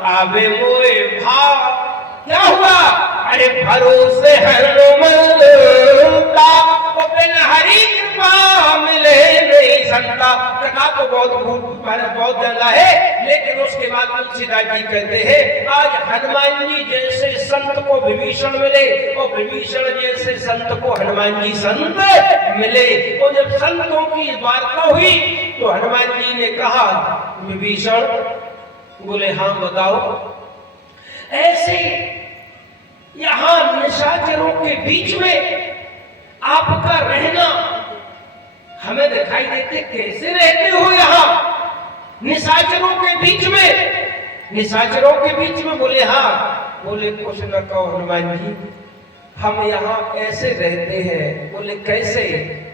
आवे मोहे भाव। क्या हुआ, अरे भरोसे है न बलता, बिन हरि कृपा मिले नहीं संगता। कथा तो बहुत ज्यादा है, लेकिन उसके बाद तुलसीदास जी कहते हैं, आज हनुमान जी जैसे संत को विभीषण मिले और विभीषण जैसे संत को हनुमान जी संत मिले। तो जब संतों की वार्ता हुई तो हनुमान जी ने कहा, विभीषण, बोले हाँ बताओ, ऐसे यहां निशाचरों के बीच में आपका रहना हमें दिखाई देते, कैसे रहते हो यहां निशाचरों के बीच में? निशाचरों के बीच में? बोले हाँ। बोले कुछ न कहो हनुमान जी, हम यहाँ ऐसे रहते हैं। बोले कैसे?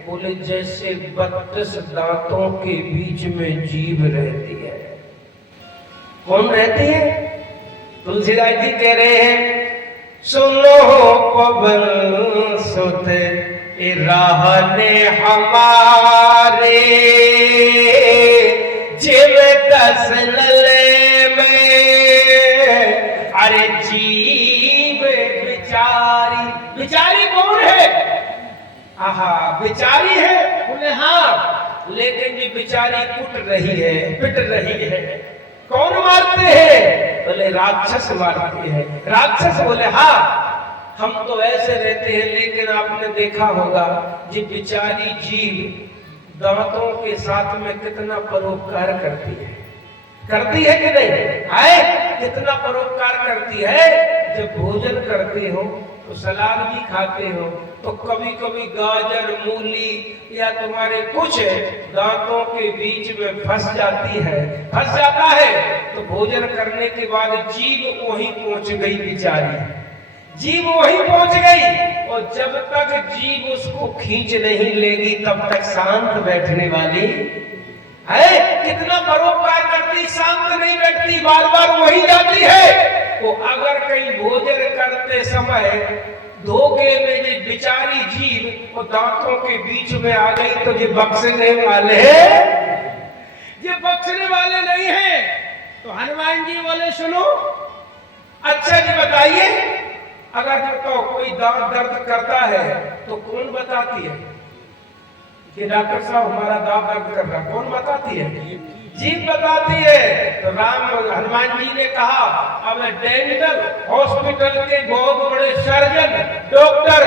बोले जैसे 32 दांतों के बीच में जीभ रहती है। कौन रहती है? तुलसीदास जी कह रहे हैं, सुनो पवन सुत रहने हमारे, जिम 10 लले में, अरे जीव बिचारी। बिचारी कौन है? आहा, बिचारी है? बोले हाँ, लेकिन ये बिचारी कुट रही है, पिट रही है। कौन मारते हैं? बोले राक्षस मारते हैं। राक्षस? बोले हाँ, हम तो ऐसे रहते हैं, लेकिन आपने देखा होगा ये बिचारी जीव दांतों के साथ में कितना परोपकार करती है। करती है कि नहीं? आए कितना परोपकार करती है। जब भोजन करते हो तो सलाद भी खाते हो, तो कभी कभी गाजर, मूली या तुम्हारे कुछ दांतों के बीच में फंस जाती है, फंस जाता है, तो भोजन करने के बाद जीभ वहीं पहुंच गई बिचारी, जीभ वहीं पहुंच गई। और जब तक जीभ उसको खींच नहीं लेगी तब तक शांत बैठने वाली है। कितना परोपकार करती, शांत नहीं बैठती, बार बार वहीं जाती है। तो अगर कहीं भोजन करते समय धोखे में ये बिचारी जीभ और दांतों के बीच में आ गई तो ये बख्शने वाले, ये बख्शने वाले नहीं है। तो हनुमान जी बोले सुनो, अच्छा जी बताइए, अगर तो कोई दांत दर्द करता है तो कौन बताती है कि डॉक्टर साहब हमारा दांत दर्द कर रहा है? कौन बताती है? जीभ बताती है। तो हनुमान जी ने कहा, अब डेंटल हॉस्पिटल के बहुत बड़े सर्जन डॉक्टर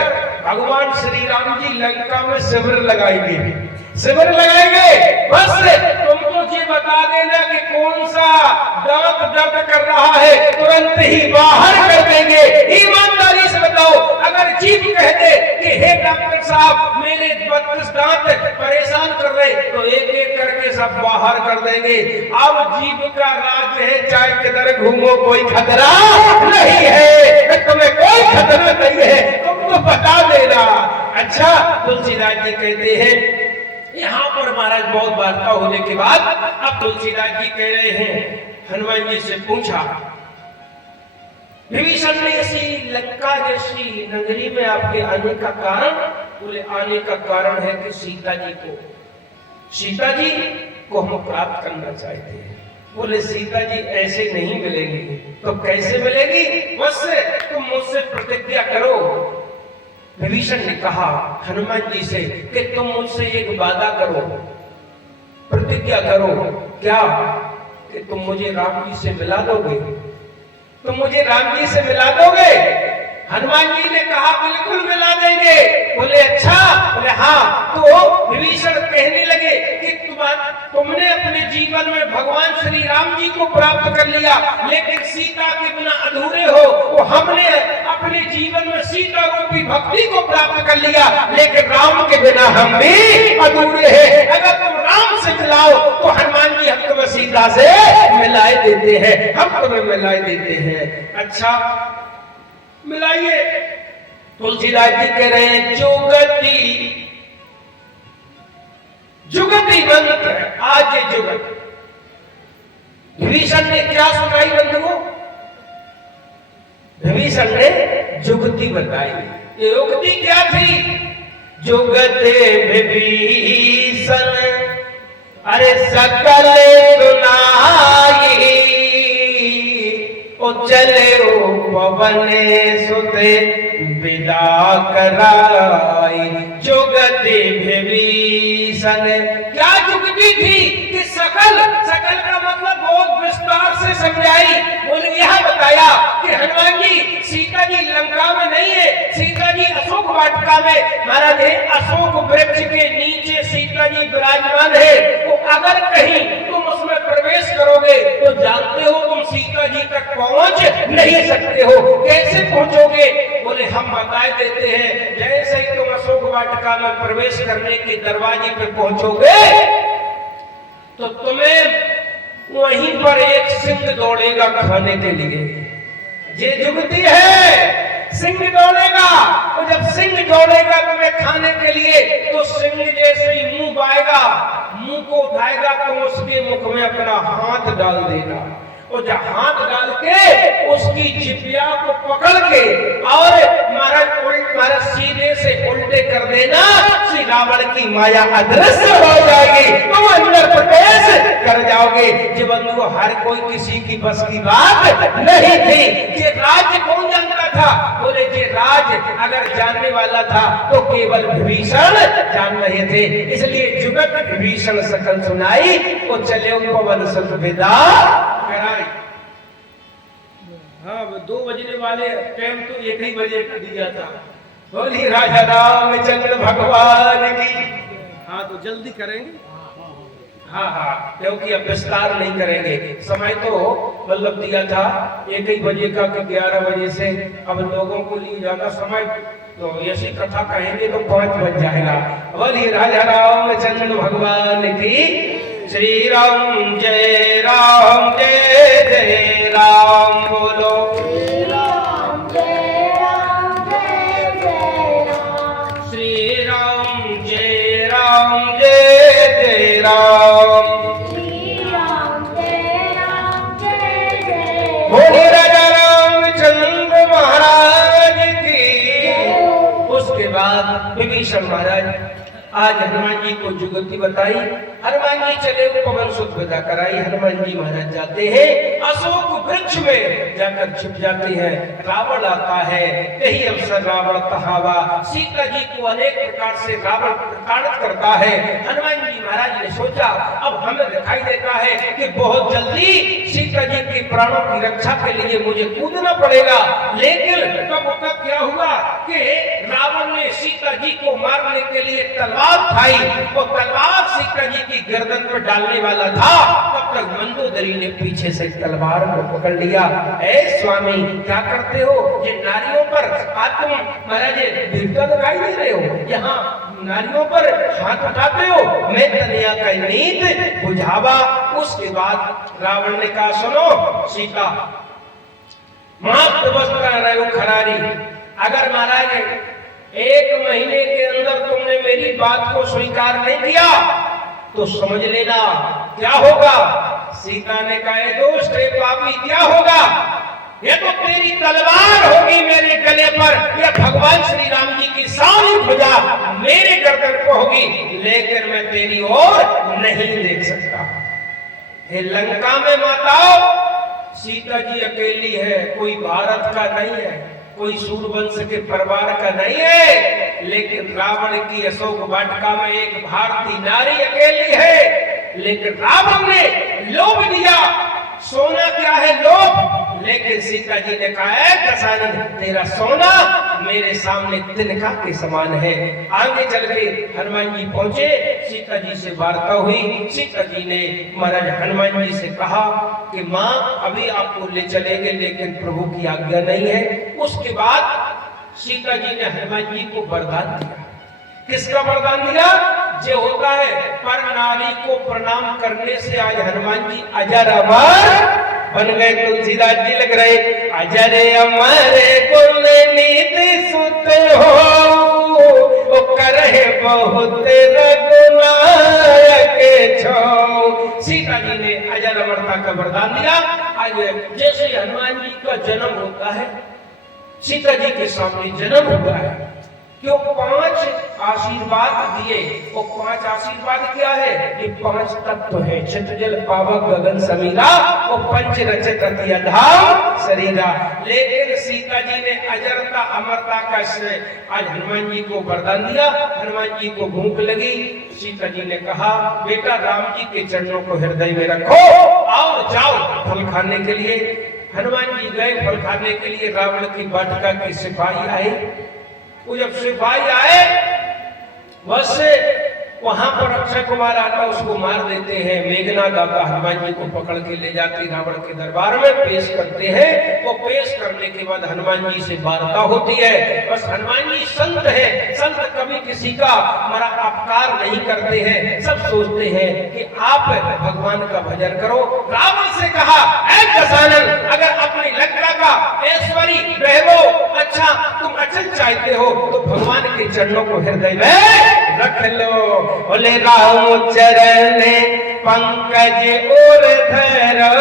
भगवान श्री राम जी लंका में शिविर लगाएंगे, शिविर लगाएंगे। बस तुमको ये बता देना कि कौन सा दांत दर्द कर रहा है, तुरंत ही बाहर कर देंगे। ईमानदारी से बताओ, अगर जीभ कह दे कि हे डॉक्टर साहब मेरे 32 दांत परेशान कर रहे, तो एक एक करके सब बाहर कर देंगे। अब जीभ का राज है, चाहे किधर घूमो कोई खतरा नहीं है, तुम्हें कोई खतरा नहीं है, तुमको बता देना। अच्छा, तुलसीदास जी कहते हैं, यहाँ पर महाराज बहुत वार्ता होने के बाद अब तुलसीदास जी कह रहे हैं, हनुमान जी से पूछा, विभीषण ने ऐसी लंका जैसी नगरी में आपके आने का कारण? बोले आने का कारण है कि सीता जी को हम प्राप्त करना चाहते हैं। बोले सीता जी ऐसे नहीं मिलेंगी, तो कैसे मिलेगी? बस तुम मुझसे प्रतिज्ञा करो। विभीषण ने कहा हनुमान जी से कि तुम मुझसे एक वादा करो, प्रतिज्ञा करो। क्या? कि तुम मुझे राम जी से मिला दोगे, तुम मुझे राम जी से मिला दोगे? हनुमान जी ने कहा बिल्कुल मिला देंगे। बोले अच्छा? बोले हाँ। तो विभीषण कहने लगे कि तुमने अपने जीवन में भगवान श्री राम जी को प्राप्त कर लिया, लेकिन सीता के बिना अधूरे हो। वो हमने अपने जीवन में सीता रूपी भक्ति को प्राप्त कर लिया, लेकिन राम के बिना हम भी अधूरे हैं। अगर तुम राम से मिलाओ तो हनुमान जी हम तुम्हें सीता से मिलाए देते हैं, हम तुम्हें मिलाए देते हैं। अच्छा मिलाइए। तुलसीदास जी कह रहे हैं, जुगति मंत्र, आज जुगत विभीषण ने क्या सुनाई बंधुओं? विभीषण ने जुगति बताई। ये युक्ति क्या थी? जुगते विभीषण अरे सकल सुनाई, ओ चले ओ पवन सुते विदा कराई। जुगति विभीषण क्या जुगति थी कि सकल का मतलब बहुत विस्तार से समझाई। बोले यह बताया कि हनुमान जी सीता जी लंका में नहीं है, सीता जी अशोक वाटिका में महाराज है, अशोक वृक्ष के नीचे सीता जी विराजमान है। तो अगर कहीं तुम उसमें प्रवेश करोगे तो जानते हो तुम सीता जी तक पहुंच नहीं सकते हो। कैसे पहुंचोगे? बोले हम बताए देते हैं। जैसे ही तुम अशोक वाटिका में प्रवेश करने के दरवाजे पे पहुंचोगे तो तुम्हें वहीं पर एक सिंह दौड़ेगा खाने के लिए। ये जुगती है, सिंह दौड़ेगा। तो जब सिंह दौड़ेगा तुम्हें खाने के लिए तो सिंह जैसे ही मुंह पाएगा, मुंह को उठाएगा तो उसके मुख में अपना हाथ डाल देगा। और जब हाथ डाल के उसकी जिभिया को पकड़ के और महाराज सीधे से उल्टे कर देना, श्री रावण की माया अदृश्य हो जाएगी, तुम अंदर प्रवेश कर जाओगे। ये बंधु हर कोई किसी की बस की बात नहीं थी। ये राज्य कौन जानता था? बोले ये राज अगर जानने वाला था तो केवल विभीषण जान रहे थे। इसलिए जुगत विभीषण सकल सुनाई, वो चले पवन सुत विदा कराई। हाँ 2 बजने वाले टाइम तो 1 ही बजे कर दिया था। बोली राजा रामचंद्र भगवान की। हाँ तो जल्दी करेंगे। हाँ क्योंकि अब विस्तार नहीं करेंगे। समय तो मतलब दिया था 1 ही बजे का कि 11 बजे से। अब लोगों को लिए ज्यादा समय तो ऐसी कथा कहेंगे तो 5 बज जाएगा। बोली राजा रामचंद्र भगवान की। श्री राम जय राम जय जय राम बोलो। श्री राम जय राम जय जय राम। श्री राम जय राम जय जय राम। श्री राम जय राम जय जय। बोले राजा रामचंद्र महाराज की। उसके बाद विभीषण महाराज आज हनुमान जी को जुगति बताई। हनुमान जी चले पवन सुत विदा कराई। हनुमान जी महाराज जाते हैं अशोक वृक्ष में जाकर छिप जाते हैं। रावण आता है। यही अवसर रावण कहावा सीता जी को अनेक प्रकार से रावण प्रताड़ित करता है। हनुमान जी महाराज ने सोचा अब हमें दिखाई देता है कि बहुत जल्दी सीता जी के प्राणों की रक्षा के लिए मुझे कूदना पड़ेगा। लेकिन तब क्या हुआ कि रावण ने सीता जी को मारने के लिए तलवार उठाई। वो तलवार सीता जी की गर्दन पर डालने वाला था। तब तक मंदोदरी ने पीछे से तलवार को पकड़ लिया। ऐ स्वामी क्या करते हो? ये नारियों पर तुम महाराज वीरता दिखाई दे रहे हो, यहाँ नारियों पर हाथ उठाते हो। मैं तनिया का नीत बुझावा। उसके बाद रावण ने कहा सुनो सीता माफ रहे हो खरारी। अगर महाराज 1 महीने के अंदर तुमने मेरी बात को स्वीकार नहीं किया तो समझ लेना क्या होगा। सीता ने कहा दोस्त है पापी क्या होगा? ये तो तेरी तलवार होगी मेरे गले पर, या भगवान श्री राम जी की सारी भुजा मेरे गर्दन पर होगी, लेकिन मैं तेरी ओर नहीं देख सकता। हे लंका में माताओं सीता जी अकेली है, कोई भारत का नहीं है, कोई सूरवंश के परिवार का नहीं है। लेकिन रावण की अशोक वाटिका में एक भारतीय नारी अकेली है। लेकिन रावण ने लोभ दिया। सोना क्या है? लोभ। लेकिन सीता जी ने कहा है दशानन तेरा सोना मेरे सामने तिनका के समान है। आगे चल के हनुमान जी पहुंचे। सीता जी से वार्ता हुई। सीता जी ने महाराज हनुमान जी से कहा कि माँ अभी आपको ले चलेंगे लेकिन प्रभु की आज्ञा नहीं है। उसके बाद सीता जी ने हनुमान जी को वरदान दिया। किसका वरदान दिया? जो होता है पर नारी को प्रणाम करने से आज हनुमान जी अजर अमर बन गए। तुलसीदास जी लग रहे अजर अमर कुल नीति सुत हो करहे बहुत रघुनाथ नायक छो। सीता जी ने अजर अमरता का वरदान दिया। आज जैसे हनुमान जी का जन्म होता है, सीता जी के सामने जन्म हुआ है, क्यों 5 आशीर्वाद दिए। वो 5 आशीर्वाद क्या है? ये 5 तत्व है। चित जल पावक गगन समीरा, वो पंच रचत अति अधाम शरीरा। लेकिन सीता जी ने अजरता अमरता का आज हनुमान जी को वरदान दिया। हनुमान जी को भूख लगी, सीता जी ने कहा बेटा राम जी के चरणों को हृदय में रखो और जाओ फल खाने के लिए। हनुमान जी गए फल खाने के लिए। रावण की वाटिका के सिपाही आए। वो जब सिपाही आए, बस वहां पर अक्षय कुमार आता, उसको मार देते हैं। मेघनाद आता, हनुमान जी को पकड़ के ले जाते रावण के दरबार में पेश करते हैं। वो पेश करने के बाद हनुमान जी से वार्ता होती है। बस हनुमान जी संत है, संत कभी किसी का हमारा अपकार नहीं करते हैं। सब सोचते हैं कि आप भगवान का भजन करो। रावण से कहा, ऐ दशानन, अगर अपनी लंका का ऐश्वरी वैभव अच्छा तुम अचल चाहते हो तो भगवान के चरणों को हृदय में रख लो। बोले राम चरण पंकज और धरो,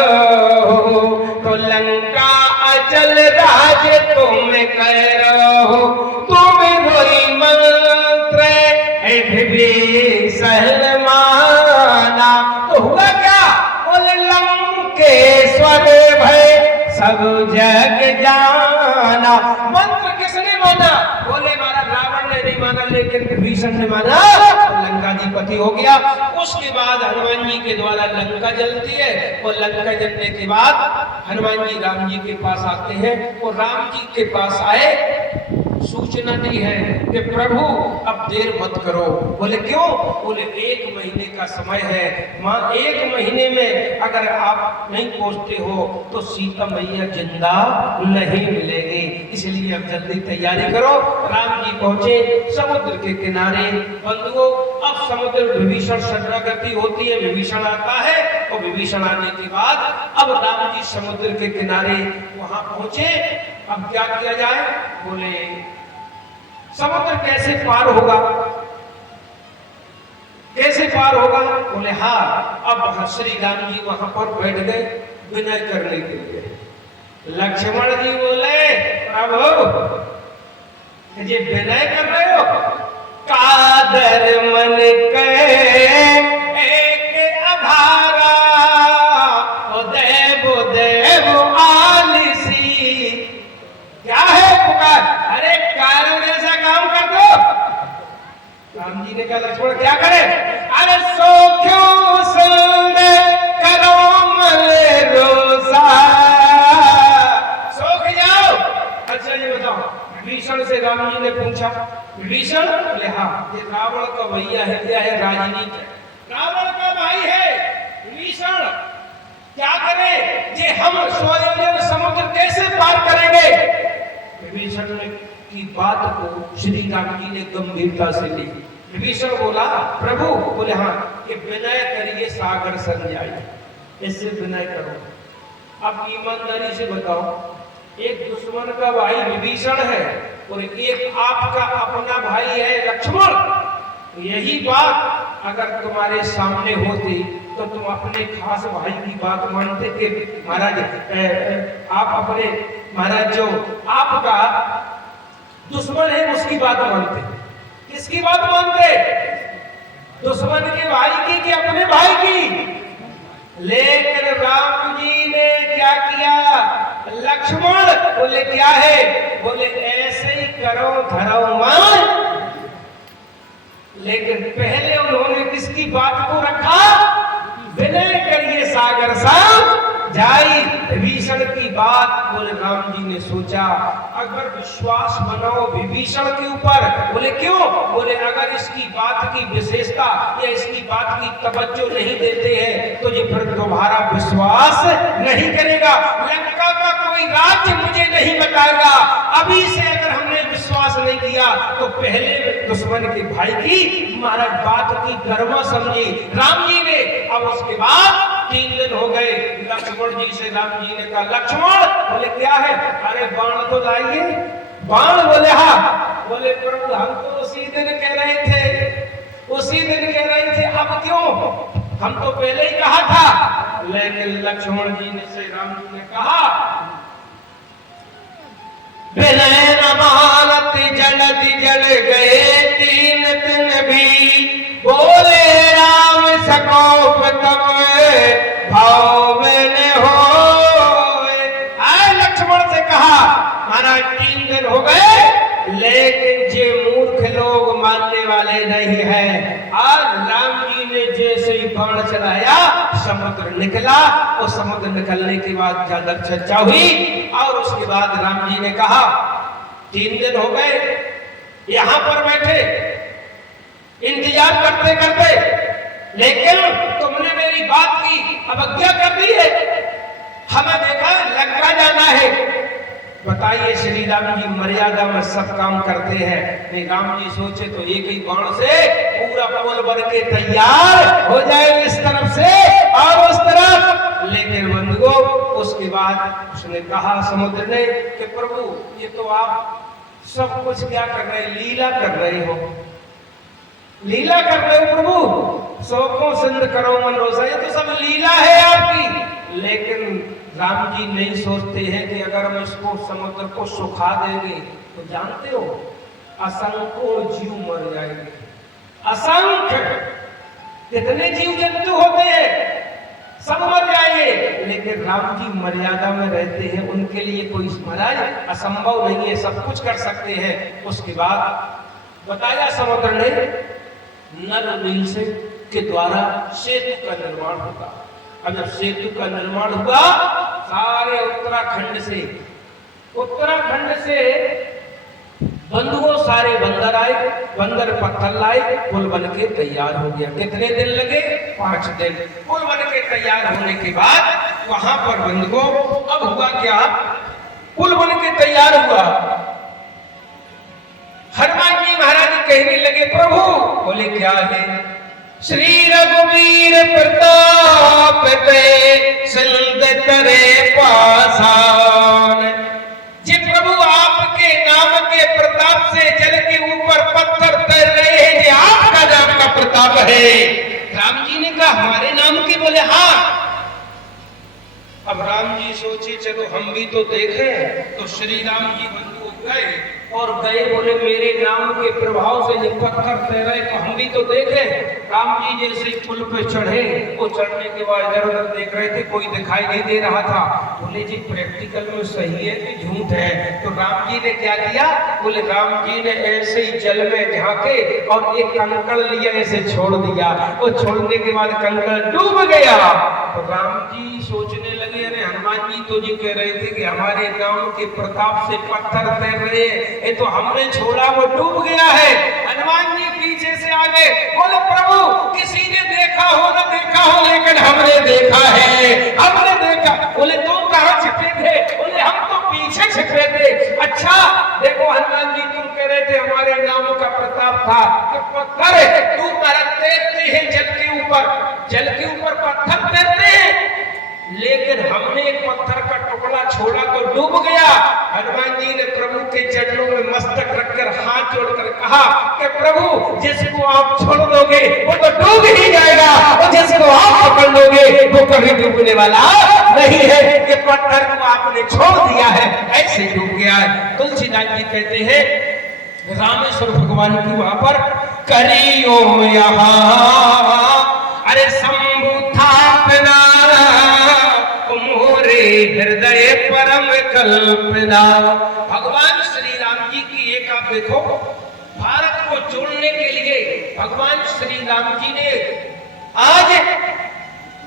तो लंका अचल राज तुम करो। तुम वही मंत्र विभीषण माना। तो हुआ क्या? बोले लंकेश्वर भय सब जग जाना। मंत्र किसने माना? बोले मारा रावण ने नहीं माना, लेकिन विभीषण ने माना। लंका अधिपति हो गया। उसके बाद हनुमान जी के द्वारा लंका जलती है। और लंका जलने के बाद हनुमान जी राम जी के पास आते हैं। और राम जी के पास आए, सूचना दी है कि प्रभु अब देर मत करो। बोले क्यों? बोले 1 महीने का समय है। मां 1 महीने में अगर आप नहीं पहुंचते हो तो सीता मैया जिंदा नहीं मिलेगी, इसलिए अब जल्दी तैयारी करो। राम जी पहुंचे समुद्र के किनारे। बंधुओं, अब समुद्र विभीषण शरणागति होती है, विभीषण आता है। और विभीषण आने के बाद अब राम जी समुद्र के किनारे वहां पहुंचे। अब क्या किया जाए? बोले समुद्र कैसे पार होगा? कैसे पार होगा? बोले हाँ। अब श्री राम जी वहां पर बैठ गए विनय करने के लिए। लक्ष्मण जी बोले प्रभु ये विनय कर रहे हो? कादर मन के एक आधारा, ओ देव देव आलिसी। क्या है पुकार? अरे कारण जैसा काम कर दो। राम जी ने कहा लक्ष्मण क्या करे? अरे सो क्यों संग करो मन रोसा, सो के जाओ। अच्छा ये बताओ, विभीषण से राम जी ने पूछा, विभीषण? बोले हाँ। ये रावण का भैया है, क्या है? राजनीति। रावण का भाई है विभीषण। क्या करे? ये हम स्वयं समुद्र कैसे पार करेंगे? विभीषण की बात को श्री राम जी ने गंभीरता से ली। विभीषण बोला प्रभु। बोले हाँ। कि विनय करिए सागर सन जाए, इससे विनय करो। अब ईमानदारी से बताओ, एक दुश्मन का भाई विभीषण है और एक आपका अपना भाई है लक्ष्मण। यही बात अगर तुम्हारे सामने होती तो तुम अपने खास भाई की बात मानते कि महाराज आप अपने महाराज जो आपका दुश्मन है उसकी बात मानते? किसकी बात मानते? दुश्मन के भाई की कि अपने भाई की? लेकिन राम जी ने क्या किया? लक्ष्मण बोले क्या है? बोले ऐसे ही करो धरो मान। लेकिन पहले उन्होंने किसकी बात को रखा? विनय करिए सागर सा जाई, विभीषण की बात। बोले राम जी ने सोचा अगर विश्वास बनाओ विभीषण के ऊपर। बोले क्यों? बोले अगर इसकी बात की विशेषता या इसकी बात की तवज्जो नहीं देते हैं तो ये फिर तुम्हारा विश्वास नहीं करेगा। लंका का कोई राज्य मुझे नहीं बताएगा। अभी से अगर हमने विश्वास नहीं किया तो पहले दुश्मन के भाई की महाराज बात की गर्मा समझी राम जी ने। अब उसके बाद 3 दिन हो गए। लक्ष्मण जी से राम जी ने कहा लक्ष्मण। बोले क्या है? अरे बाण तो लाइए। बाण? बोले हाँ। बोले प्रभु हम तो उसी दिन कह रहे थे उसी दिन कह रहे थे अब क्यों, हम तो पहले ही कहा था। लेकिन लक्ष्मण जी ने से राम जी ने कहा विनय न मानत जलधि जल गए 3 दिन भी, बोले राम सकोप तब भाव में हो। लक्ष्मण से कहा महाराज 3 दिन हो गए, लेकिन जे मूर्ख लोग मानने वाले नहीं है। आज राम जी ने जैसे ही बाण चलाया समुद्र निकला, और समुद्र निकलने के बाद ज्यादा चर्चा हुई, और उसके बाद राम जी ने कहा 3 दिन हो गए यहां पर बैठे इंतजार करते करते, लेकिन तुमने मेरी बात की अवज्ञा कर दी है, हमें देखा लंका जाना है। बताइए श्री राम जी मर्यादा में सब काम करते हैं। नहीं राम जी सोचे तो एक ही बाण से पूरा पुल बन के तैयार हो जाए इस तरफ से और उस तरफ। लेकिन बंधुओं उसके बाद उसने कहा समुद्र ने कि प्रभु ये तो आप सब कुछ क्या कर रहे, लीला कर रहे हो, लीला कर रहे हो प्रभु, शोकों सिंध करो मन रोसा, ये तो सब लीला है आपकी। लेकिन राम जी नहीं सोचते हैं कि अगर हम इसको समुद्र को सुखा देंगे तो जानते हो असंख्य जीव मर जाएंगे, असंख्य कितने जीव जंतु होते हैं सब मर जाएंगे। लेकिन राम जी मर्यादा में रहते हैं, उनके लिए कोई महाराज असंभव नहीं है, सब कुछ कर सकते हैं। उसके बाद बताया समुद्र ने नर नील से के द्वारा सेतु का निर्माण होगा। अब जब सेतु का निर्माण हुआ सारे उत्तराखंड से बंधुओं सारे बंदर आए, बंदर पत्थर लाए, पुल बन के तैयार हो गया। कितने दिन लगे? 5 दिन। पुल बन के तैयार होने के बाद वहां पर बंधुओं अब हुआ क्या, पुल बन के तैयार हुआ। हनुमान जी महाराज कहने लगे प्रभु, बोले क्या है? श्री रघुवीर प्रताप ते सिंध करे पासान। जी प्रभु आपके नाम के प्रताप से जल के ऊपर पत्थर तैर रहे हैं, ये आपका नाम का प्रताप है। राम जी ने कहा हमारे नाम के? बोले हाँ। अब राम जी सोचे चलो हम भी तो देखें, तो श्री राम जी बंधु गए और गए, बोले मेरे नाम के प्रभाव से जब पत्थर तैरे तो हम भी तो देखें। राम जी जैसे पुल पे चढ़े, वो चढ़ने के बाद इधर उधर देख रहे थे, कोई दिखाई नहीं दे रहा था। बोले जी प्रैक्टिकल में सही है कि झूठ है? तो राम जी ने क्या किया? बोले राम जी ने ऐसे ही जल में झांके और एक कंकड़ लिया, ऐसे छोड़ दिया, वो छोड़ने के बाद कंकड़ डूब गया। तो राम जी सोचने लगे अरे हनुमान जी तो जी कह रहे थे कि हमारे नाम के प्रताप से पत्थर तैर रहे, ये तो हमने छोड़ा वो डूब गया है। हनुमान जी पीछे से आ गए, बोले प्रभु किसी ने देखा हो ना देखा हो, लेकिन हमने देखा है, हमने देखा। बोले तुम कहाँ छिपे थे? बोले हम तो पीछे छिपे थे। अच्छा देखो हनुमान जी तुम कह रहे थे हमारे नाम का प्रताप था, तो पत्थर तू तैरते हैं जल के ऊपर पत्थर तैरते हैं, लेकिन हमने एक पत्थर का टुकड़ा छोड़ा तो डूब गया। हनुमान जी ने प्रभु के चरणों में मस्तक रखकर हाथ जोड़कर कहा कि प्रभु जिसको आप छोड़ दोगे वो तो डूब ही जाएगा, और जिसको आप पकड़ लोगे वो कभी डूबने वाला नहीं है। कि पत्थर को आपने छोड़ दिया है, ऐसे डूब गया है। तुलसीदास जी कहते हैं रामेश्वर भगवान की वहां पर करियो यहाँ अरे शंभु थापना मोरे हृदय परम कल्पना। भगवान श्री राम जी की एक आप देखो, भारत को जोड़ने के लिए भगवान श्री राम जी ने आज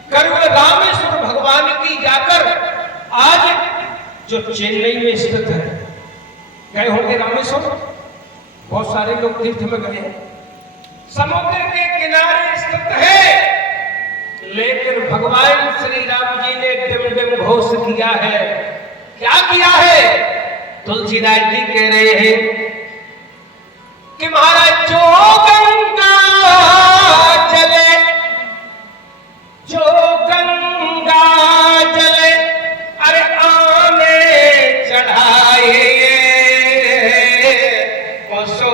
केवल रामेश्वर भगवान की जाकर, आज जो चेन्नई में स्थित है, गए होंगे रामेश्वर, बहुत सारे लोग तीर्थ में गए हैं, समुद्र के किनारे स्थित है। लेकिन भगवान श्री राम जी ने डिम डिम घोष किया है। क्या किया है? तुलसीदास जी कह रहे हैं कि महाराज जो गंगा चले, जो गंगा चले अरे आने चढ़ाए, सो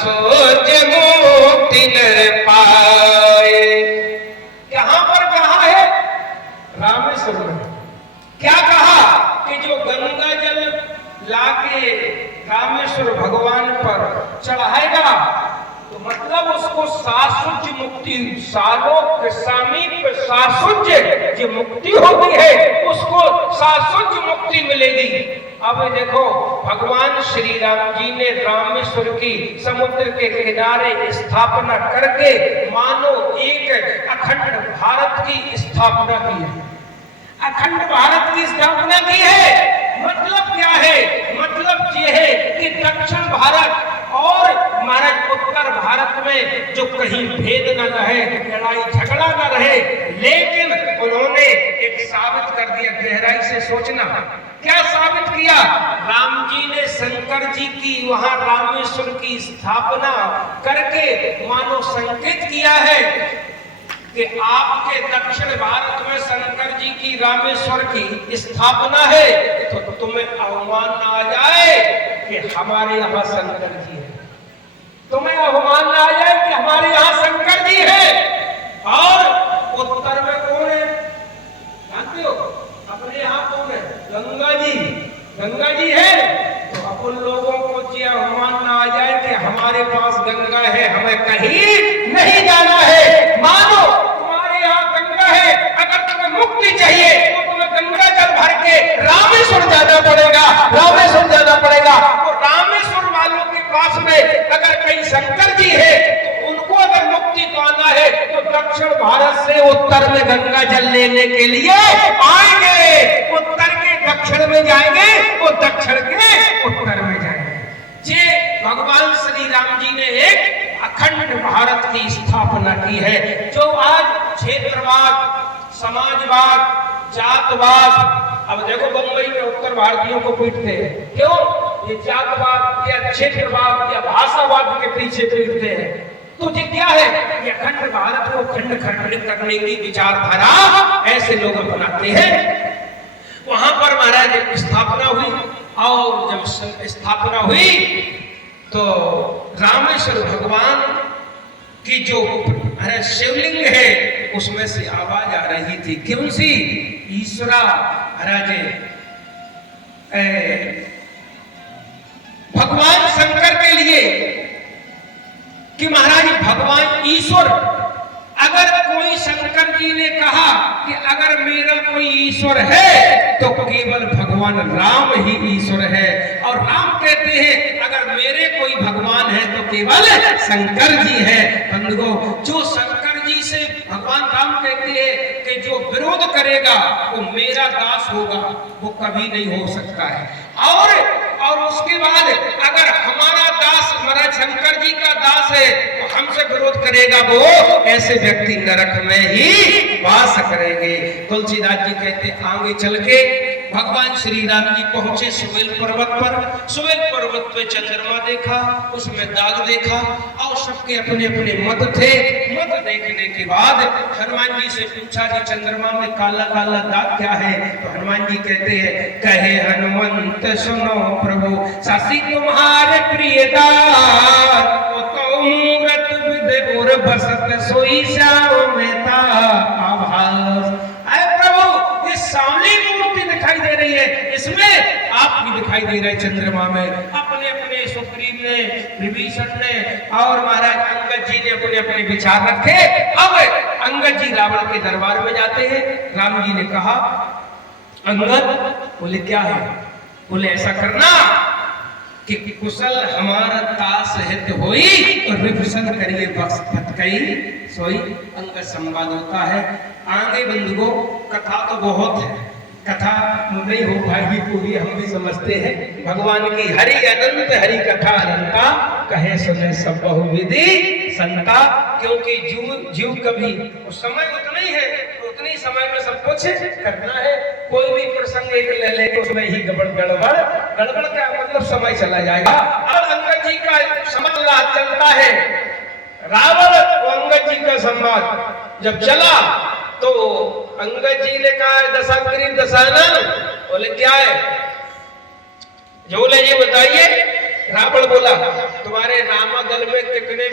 सोच मोती रामेश्वर में। क्या कहा कि जो गंगा जल लाके रामेश्वर भगवान पर चढ़ाएगा तो मतलब उसको शाश्वत मुक्ति, सालोक समीप शाश्वत जो मुक्ति होती है उसको शाश्वत मुक्ति मिलेगी। अब देखो भगवान श्री राम जी ने रामेश्वर की समुद्र के किनारे स्थापना करके मानो एक अखंड भारत की स्थापना की है। अखंड भारत की स्थापना की है मतलब क्या है? मतलब ये है कि दक्षिण भारत और महाराज उत्तर भारत में जो कहीं भेद न रहे, लड़ाई झगड़ा न रहे, लेकिन उन्होंने एक साबित कर दिया, गहराई से सोचना। क्या साबित किया? राम जी ने शंकर जी की वहां रामेश्वर की स्थापना करके मानो संकेत किया है कि आपके दक्षिण भारत में शंकर जी की रामेश्वर की स्थापना है तो तुम्हें अवमान ना आ जाए कि हमारे यहाँ शंकर जी है, तुम्हें अवमान ना आ जाए कि हमारे यहाँ शंकर जी है। और उत्तर में कौन है जानते हो? अपने यहाँ कौन है? गंगा जी। गंगा जी है तो अपन लोगों को ये अवमान ना आ जाए कि हमारे पास गंगा है, हमें कहीं नहीं जाना है। मानो तुम्हारे यहाँ गंगा है, अगर तुम्हें मुक्ति चाहिए तो तुम्हें गंगा जल भर के रामेश्वर जाना पड़ेगा, रामेश्वर जाना पड़ेगा। तो रामेश्वर वालों के पास में अगर कहीं शंकर जी है तो उनको अगर मुक्ति पाना है तो दक्षिण भारत से उत्तर में गंगा जल लेने के लिए आएंगे। उत्तर के दक्षिण में जाएंगे, वो दक्षिण के उत्तर में जाएंगे। जे भगवान श्री राम जी ने एक अखंड भारत की स्थापना की है। जो आज क्षेत्रवाद, समाजवाद, जातवाद, अब देखो बंबई में उत्तर भारतीयों को पीटते हैं, क्यों? ये जातवाद या क्षेत्रवाद या भाषावाद के पीछे पीटते हैं। तो ये क्या है? ये अखंड भारत को खंड खंडित करने की विचारधारा ऐसे लोग अपनाते हैं। वहां पर महाराज स्थापना हुई और जब स्थापना हुई तो रामेश्वर भगवान की जो शिवलिंग है उसमें से आवाज आ रही थी। क्यों सी? ईश्वरा महाराज भगवान शंकर के लिए कि महाराज भगवान ईश्वर, अगर कोई शंकर जी ने कहा कि अगर मेरा कोई ईश्वर है तो केवल भगवान राम ही ईश्वर है, और राम कहते हैं अगर मेरे कोई भगवान है तो केवल शंकर जी है। बंधुओं, जो शंकर जी से भगवान राम कहते हैं कि जो विरोध करेगा वो मेरा दास होगा, वो कभी नहीं हो सकता है। और उसके बाद अगर हमारा दास हमारा शंकर जी का दास है तो हमसे विरोध करेगा, वो ऐसे व्यक्ति नरक में ही वास करेंगे। तुलसीदास जी कहते आगे चल के भगवान श्री राम जी पहुंचे सुमेल पर्वत पर। सुमेल पर्वत पे चंद्रमा देखा, उसमें दाग देखा और सबके अपने अपने मत थे। मत देखने के बाद हनुमान जी से पूछा कि चंद्रमा में काला काला दाग क्या है? तो हनुमान जी कहते हैं, कहे हनुमंत सुनो प्रभु सासी तुम्हारे प्रिय दास, तो मूरत विद उर बसत सोई श्याम मेता आभास। अरे प्रभु, ये सामने मूर्ति दिखाई दे रही है, इसमें आप भी दिखाई दे रहे चंद्रमा में। अपने अपने सुग्रीव ने, विभीषण ने और महाराज अंगद जी ने अपने अपने विचार रखे। अब अंगद जी रावण के दरबार में जाते हैं। राम जी ने कहा, अंगद, बोले क्या है? बोले ऐसा करना कि कुशल हमारा तास हित होई और रिभूषण करिए भटकई सोई। अंग संवाद होता है। आगे बंधुओं, कथा तो बहुत है, कथा नहीं हो पाएगी पूरी, हम भी समझते हैं। भगवान की हरि अनंत हरि कथा अनंता, कहे सुने सब बहुविधि संता। क्योंकि जीव कभी उस समय उतना ही है, उतनी समय में सब कुछ करना है। कोई भी प्रसंग एक ले ले तो उसमें ही गड़बड़ का मतलब समय चला जाएगा। अब अंगद जी का संवाद चलता है। रावण और अंगद जी का संवाद जब चला तो अंगद जी ने कहा, दशाग्री दशानन। बोले क्या है? जो बोले ये बताइए। रावण बोला, तुम्हारे रामादल में कितने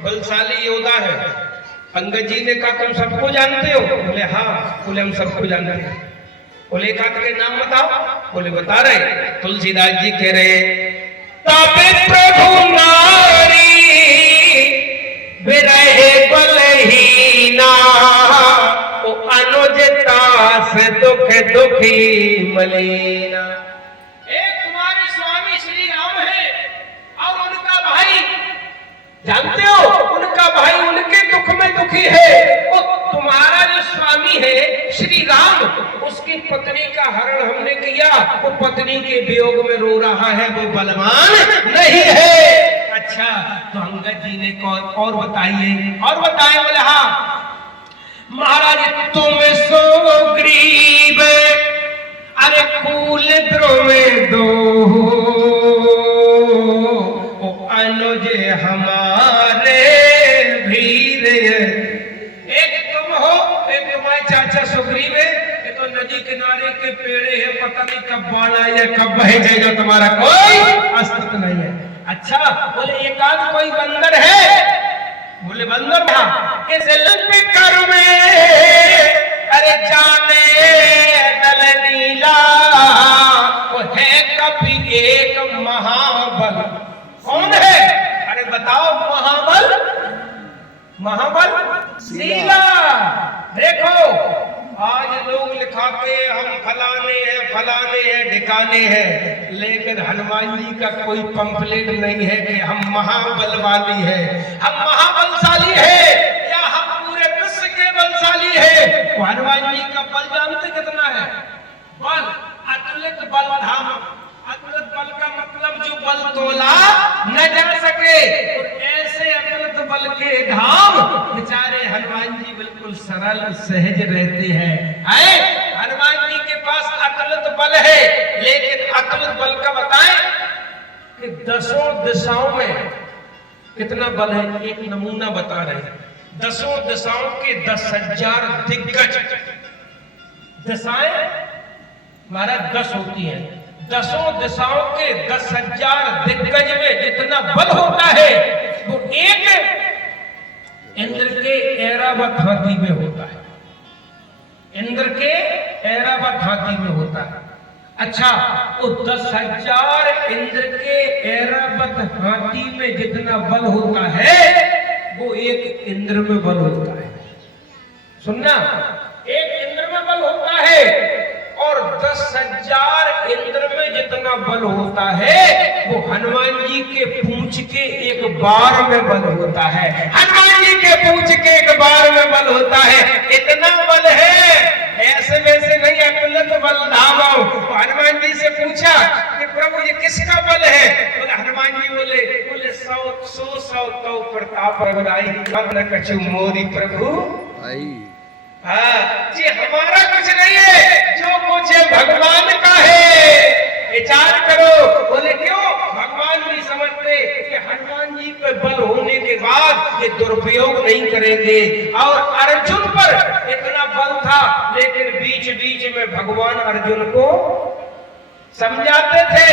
बलशाली योद्धा है? अंगद जी ने कहा, तुम सबको जानते हो? बोले हाँ। बोले हम सबको जानते हैं। बोले एक आध के नाम बताओ। बोले बता रहे। तुलसीदास जी कह रहे तबे प्रभु नारी बिरहे बलहीना ओ अनुजता से दुख दुखी मलीना। एक तुम्हारे स्वामी श्री राम है और उनका भाई, जानते हो उनका भाई उनके दुख में दुखी है। वो तुम्हारा जो स्वामी है श्री राम, उसकी पत्नी का हरण हमने किया, वो पत्नी के वियोग में रो रहा है, वो बलवान नहीं है। अच्छा तो अंगद जी ने और बताइए, और बताए। बोले हाँ महाराज तुम सो गरीब अरे कुल द्रोह दो अनुज हमारे भीर। एक तुम हो, एक तुम्हारे चाचा सुग्रीव है, ये तो नदी किनारे के पेड़े है, पता नहीं कब बाढ़ आए कब बह जाएगा, तुम्हारा कोई अस्तित्व नहीं है। अच्छा बोले एक आध कोई बंदर है। बोले बंदर था इस लंबे कर में अरे जाने दल नीला वो है कभी एक महाबल। कौन है? अरे बताओ महाबल। महाबल शीला। देखो आज लोग लिखाते हम फलाने हैं ढिकाने हैं, लेकिन हनुमान जी का कोई पंपलेट नहीं है कि हम महाबलवाली है, हम महाबलशाली है या हम पूरे विश्व के बलशाली है। तो हनुमान जी का बल जानते कितना है? बल अतुलित बल धाम। अतुलित बल का मतलब जो बल तोला न जा सके। और ऐसे अतुलित बल के धाम बेचारे हनुमान जी बिल्कुल सरल सहज रहते हैं। हनुमान जी के पास अतुलित बल है, लेकिन अतुलित बल का बताएं कि 10 दिशाओं में कितना बल है। एक नमूना बता रहे हैं। 10 दिशाओं के 10,000 दिग्गज। दिशाएं महाराज 10 होती हैं। 10 दिशाओं के 10,000 दिग्गज में जितना बल होता है वो एक इंद्र के ऐरावत हाथी में होता है। इंद्र के ऐरावत हाथी में होता है। अच्छा वो 10,000 इंद्र के ऐरावत हाथी में जितना बल होता है वो एक इंद्र में बल होता है। सुनना, एक इंद्र में बल होता है और 10,000 इंद्र में जितना बल होता है वो हनुमान जी के पूंछ के एक बार में बल होता है। हनुमान जी के पूंछ के एक बार में बल होता है। इतना बल है, ऐसे वैसे नहीं अतुलित बल धाम। हनुमान जी से पूछा कि प्रभु ये किसका बल है? बोले हनुमान जी बोले 100 तो प्रताप रघुराई न कछु मोरी प्रभु। हाँ जी हमारा कुछ नहीं है, जो कुछ है भगवान का है। विचार करो। बोले क्यों? भगवान नहीं समझते कि हनुमान जी पे बल होने के बाद ये दुरुपयोग नहीं करेंगे। और अर्जुन पर इतना बल था, लेकिन बीच बीच में भगवान अर्जुन को समझाते थे,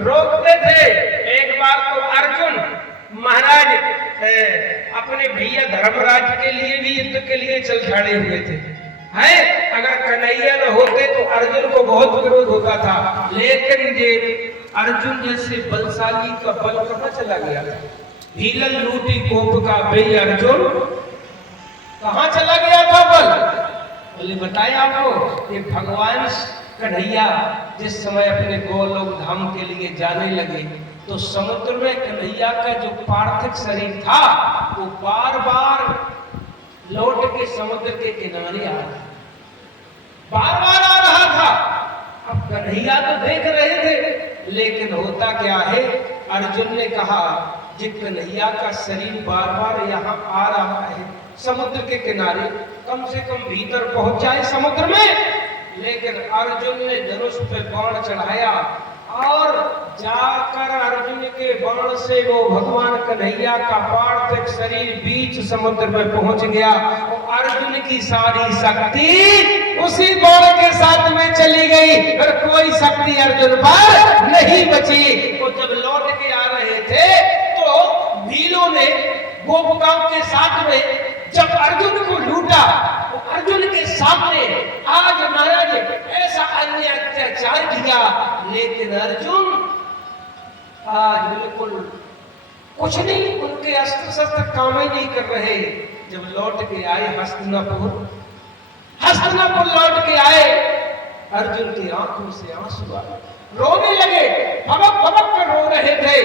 रोकते थे। एक बार तो अर्जुन महाराज अपने भैया धर्मराज के लिए भी युद्ध के लिए चल खड़े हुए थे। अगर कन्हैया न होते तो अर्जुन को बहुत विरोध होता था, लेकिन ये अर्जुन जैसे बलशाली का बल कहाँ चला गया था? भीलन लूटी कोप का बे अर्जुन कहाँ चला गया था बल? बोले बताया आपको। ये भगवान कन्हैया जिस समय अपने गोलोक धाम के लिए जाने लगे तो समुद्र में कन्हैया का जो पार्थिव शरीर था वो बार बार लौट के समुद्र के किनारे आ रहा, बार बार आ रहा था। अब कन्हैया तो देख रहे थे, लेकिन होता क्या है, अर्जुन ने कहा कि कन्हैया का शरीर बार बार यहाँ आ रहा है समुद्र के किनारे, कम से कम भीतर पहुंच जाए समुद्र में। लेकिन अर्जुन ने धनुष पे बाण चढ़ाया और जाकर अर्जुन के बाण से वो भगवान कन्हैया का पार्थिव शरीर बीच समुद्र में पहुंच गया। और अर्जुन की सारी शक्ति उसी बाण के साथ में चली गई और कोई शक्ति अर्जुन पर नहीं बची। वो जब लौट के आ रहे थे तो भीलों ने गोपिकाओं के साथ में जब अर्जुन को लूटा तो अर्जुन के सामने आज महाराज ऐसा अन्य अत्याचार किया, लेकिन अर्जुन आज बिल्कुल कुछ नहीं, उनके अस्त्र शस्त्र काम ही नहीं कर रहे। जब लौट के आए हस्तिनापुर लौट के आए, अर्जुन की आंखों से आंसू आए, रोने लगे, भबक भबक कर रो रहे थे।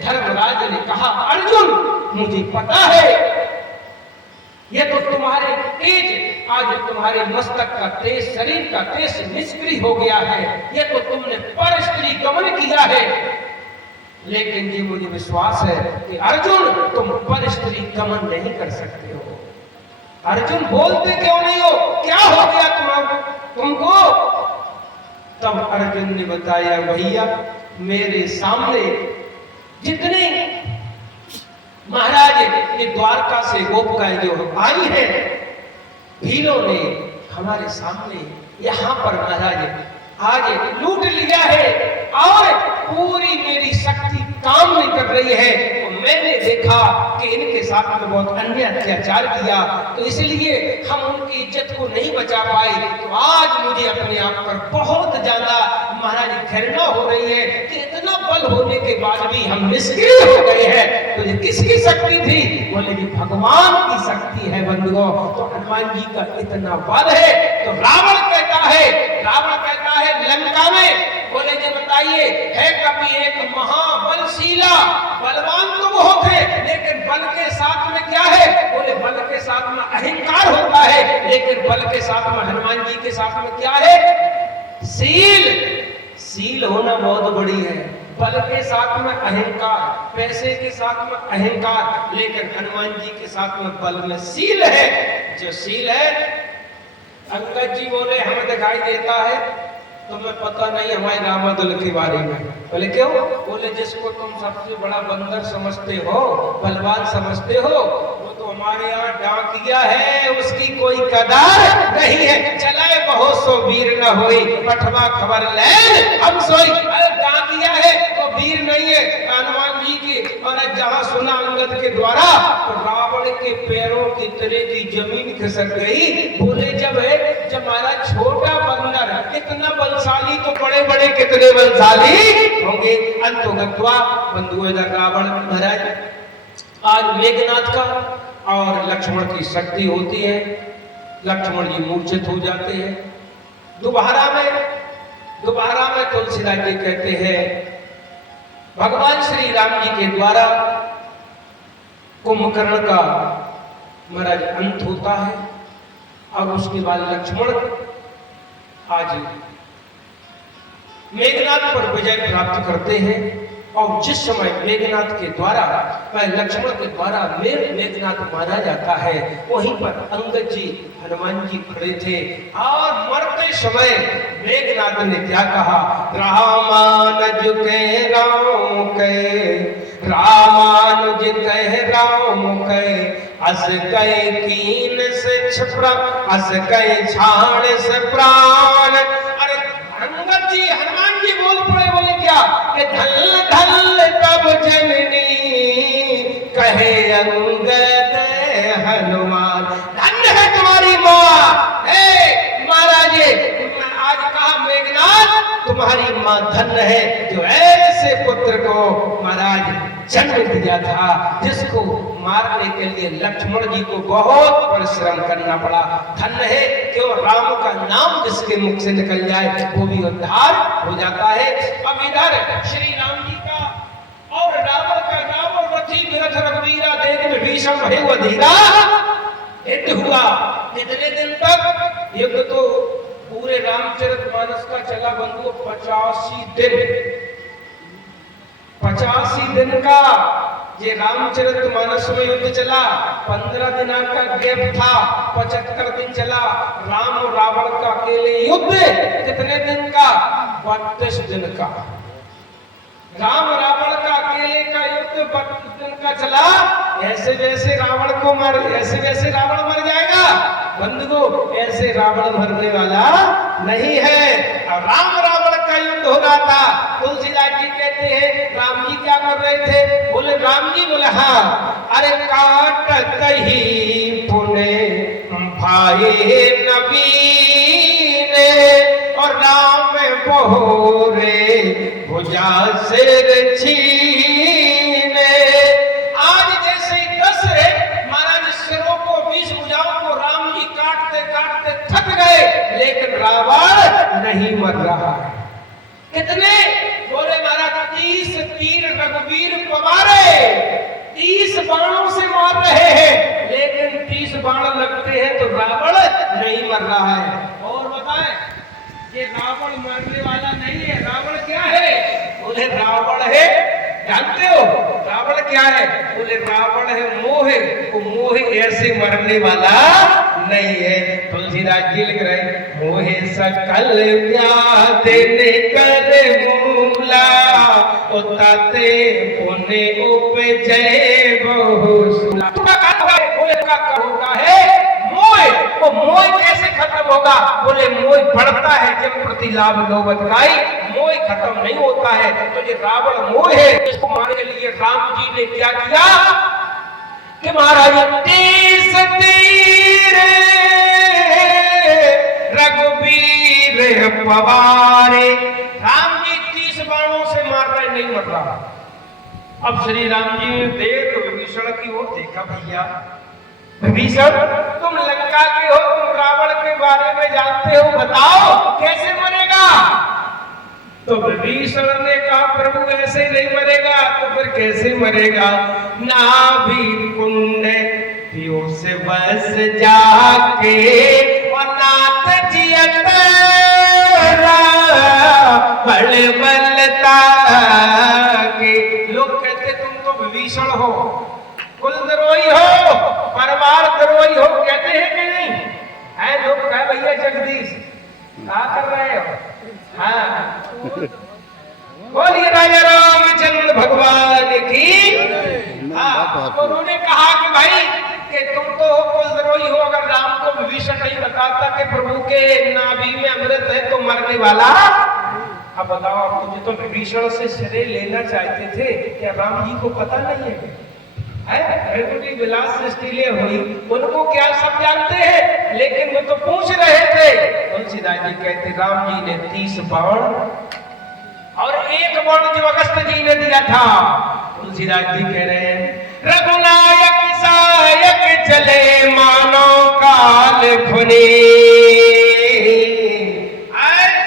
धर्मराज ने कहा, अर्जुन मुझे पता है ये तो तुम्हारे तेज, आज तुम्हारे मस्तक का तेज, शरीर का तेज निष्क्रिय हो गया है, ये तो तुमने पर स्त्री गमन किया है, लेकिन ये मुझे विश्वास है कि अर्जुन तुम पर स्त्री गमन नहीं कर सकते हो। अर्जुन बोलते क्यों नहीं हो, क्या हो गया तुमको? तब अर्जुन ने बताया, भैया मेरे सामने जितने महाराज ये द्वारका से गोपिकाएं जो आई है, भीलों ने हमारे सामने यहाँ पर महाराज आज लूट लिया है और पूरी मेरी शक्ति काम नहीं कर रही है। तो मैंने देखा कि इनके साथ में बहुत अन्य अत्याचार किया, तो इसलिए हम उनकी इज्जत को नहीं बचा पाए। तो आज मुझे अपने आप पर बहुत ज्यादा महाराज घृणा हो रही है कि इतना बल होने के बाद भी हम निष्क्रिय हो गए हैं। तो ये किसकी शक्ति थी? बोले जी भगवान की शक्ति है बंधुओं। तो हनुमान जी का इतना बल है। तो रावण कहता है लंका में, बोले जी बताइए है कभी एक महाबलशीला, बलवान तो बहुत है, लेकिन बल के साथ में क्या है? बोले बल के साथ में अहंकार होता है, लेकिन बल के साथ में हनुमान जी के साथ में क्या है? सील होना बहुत बड़ी है। बल के साथ में अहंकार, पैसे के साथ में अहंकार, लेकिन हनुमान जी के साथ में बल में सील है। जो सील है, अंगद जी बोले हमें दिखाई देता है, तुम्हें पता नहीं हमारे रामादुल के बारे में। बोले क्यों? बोले जिसको तुम सबसे बड़ा बंदर समझते हो, बलवान समझते हो, वो तो हमारे यहाँ डाकिया है, उसकी कोई कदर नहीं है। चलाए बहुत सो वीर न होई, पठवा खबर ले हम सोई। अरे डाकिया है तो वीर नहीं है। हनुमान जी की और जहाँ सुना अंगद के द्वारा, तो रावण के पैरों की तरह की जमीन खिसक गई। बोले जब हमारा छोटा बंदर इतना बलशाली, तो बड़े बड़े कितने बलशाली होंगे। अंतोगत्वा बंधुओं रावण महाराज आज मेघनाथ का और लक्ष्मण की शक्ति होती है। लक्ष्मण जी मूर्छित हो जाते हैं। दोबारा में तुलसीदास जी कहते हैं भगवान श्री राम जी के द्वारा कुंभकर्ण का महाराज अंत होता है और उसके बाद लक्ष्मण आज मेघनाथ पर विजय प्राप्त करते हैं। और जिस समय मेघनाथ के द्वारा लक्ष्मण के द्वारा मेघनाथ मारा जाता है, वहीं पर अंगद जी हनुमान जी खड़े थे और मरते समय मेघनाथ ने क्या कहा? रामानुज कह राम के, रामानुज कह राम के, अस कहे कीन से छिपरा, अस कहे छाण से प्राण। अरे अंगद जी हनुमान जी बोल पड़े, बोले क्या कि धल धल तब जननी कहे अंगद हनुमान। धन्य है तुम्हारी माँ। महाराज आज कहा मेघनाथ तुम्हारी माँ धन्य है, जो ऐसे पुत्र को महाराज जन्म दिया था, जिसको मारने के लिए लक्ष्मण जी को बहुत परिश्रम करना पड़ा। धन्य है, क्यों? राम का नाम जिसके मुख से निकल जाए वो भी उद्धार हो जाता है। अब इधर श्री राम जी का और रावण का, रावण रथी विरथ रघुवीरा देव भीषम भय धीरा युद्ध हुआ। कितने दिन तक युद्ध? तो पूरे रामचरितमानस का चला बंधुओं 85 दिन का ये रामचरितमानस में युद्ध चला। 15 दिन का गैप था, 75 दिन चला राम और रावण का अकेले युद्ध। कितने दिन का? 32 दिन का। राम रावण का अकेले का युद्ध 32 दिन का चला। ऐसे वैसे रावण मर जाएगा बंधुओं, ऐसे रावण मरने वाला नहीं है। राम रावण का युद्ध हो रहा था। तुलसीदास जी कहते हैं राम जी क्या कर रहे थे? बोले राम जी, बोले हाँ, अरे काट कही पुणे भाई नबी ने और राम पोरे भुजा सिर छीने। आज जैसे 10 महाराज सिरों को 20 भुजाओं को राम जी काटते काटते थक गए, लेकिन रावण नहीं मर रहा है। कितने बोले महाराज 30 तीर रघुवीर पवारे, 30 बाणों से मार रहे हैं, लेकिन 30 बाण लगते हैं तो रावण नहीं मर रहा है। और बताएं ये रावण मरने वाला नहीं है। रावण क्या है? बोले रावण है, जानते हो रावण क्या है? बोले रावण है मोह। वो मोह ऐसे मरने वाला नहीं है। तुलसीदास जी लिख रहे मोहे सकल व्याधि कर मूला उताते पुण्य उपजय बहुसुला। बोले का होगा है मोह। वो मोह कैसे खत्म होगा? बोले मोह बढ़ता है जब प्रतिलाभ लोभतकाई, मोह खत्म नहीं होता है। तो ये रावण मोह है, इसको मारने के लिए राम जी ने क्या किया कि महाराज 30 तीर रघुवीर पवारे। राम जी 30 बाणों से मार रहे, नहीं मर रहा। अब श्री राम जी ने देख विभीषण की ओर देखा, भैया विभीषण तुम लंका के हो, तुम रावण के बारे में जानते हो, बताओ कैसे मरेगा? तो विभीषण ने कहा प्रभु ऐसे नहीं मरेगा। तो फिर कैसे मरेगा? नाभि कुंड से बस जाके और नाथ जियत बल बलता के। लोग कहते तुम तो विभीषण हो, कुलद्रोही हो, परिवार द्रोही हो, कहते हैं कि नहीं? है लोग कह भैया जगदीश क्या कर रहे हो? हाँ बोलिए राजा रामचंद्र भगवान की। हाँ तो उन्होंने कहा कि भाई कि तुम तो कुलद्रोही हो। अगर राम को विभीषण नहीं बताता कि प्रभु के नाभि में अमृत है तो मरने वाला। अब बताओ, आप मुझे तो विभीषण से श्रेय लेना चाहते थे, क्या राम जी को पता नहीं है? विलास सृष्टि ले हुई, उनको क्या सब जानते हैं, लेकिन वो तो पूछ रहे थे। तुलसीदास जी कहते राम जी ने 30 बाण और 1 बाण जो अगस्त जी ने दिया था। तुलसीदास जी कह रहे हैं रघुनायक सायक चले मानो काल फुनी।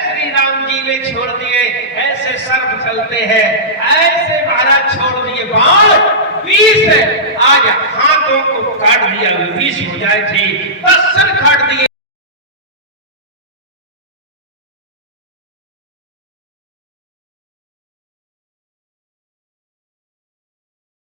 श्री राम जी ने छोड़ दिए ऐसे सर्प चलते हैं, ऐसे महाराज छोड़ दिए बाण 20 आज हाथों को काट दिया, 20 हो जाए थे।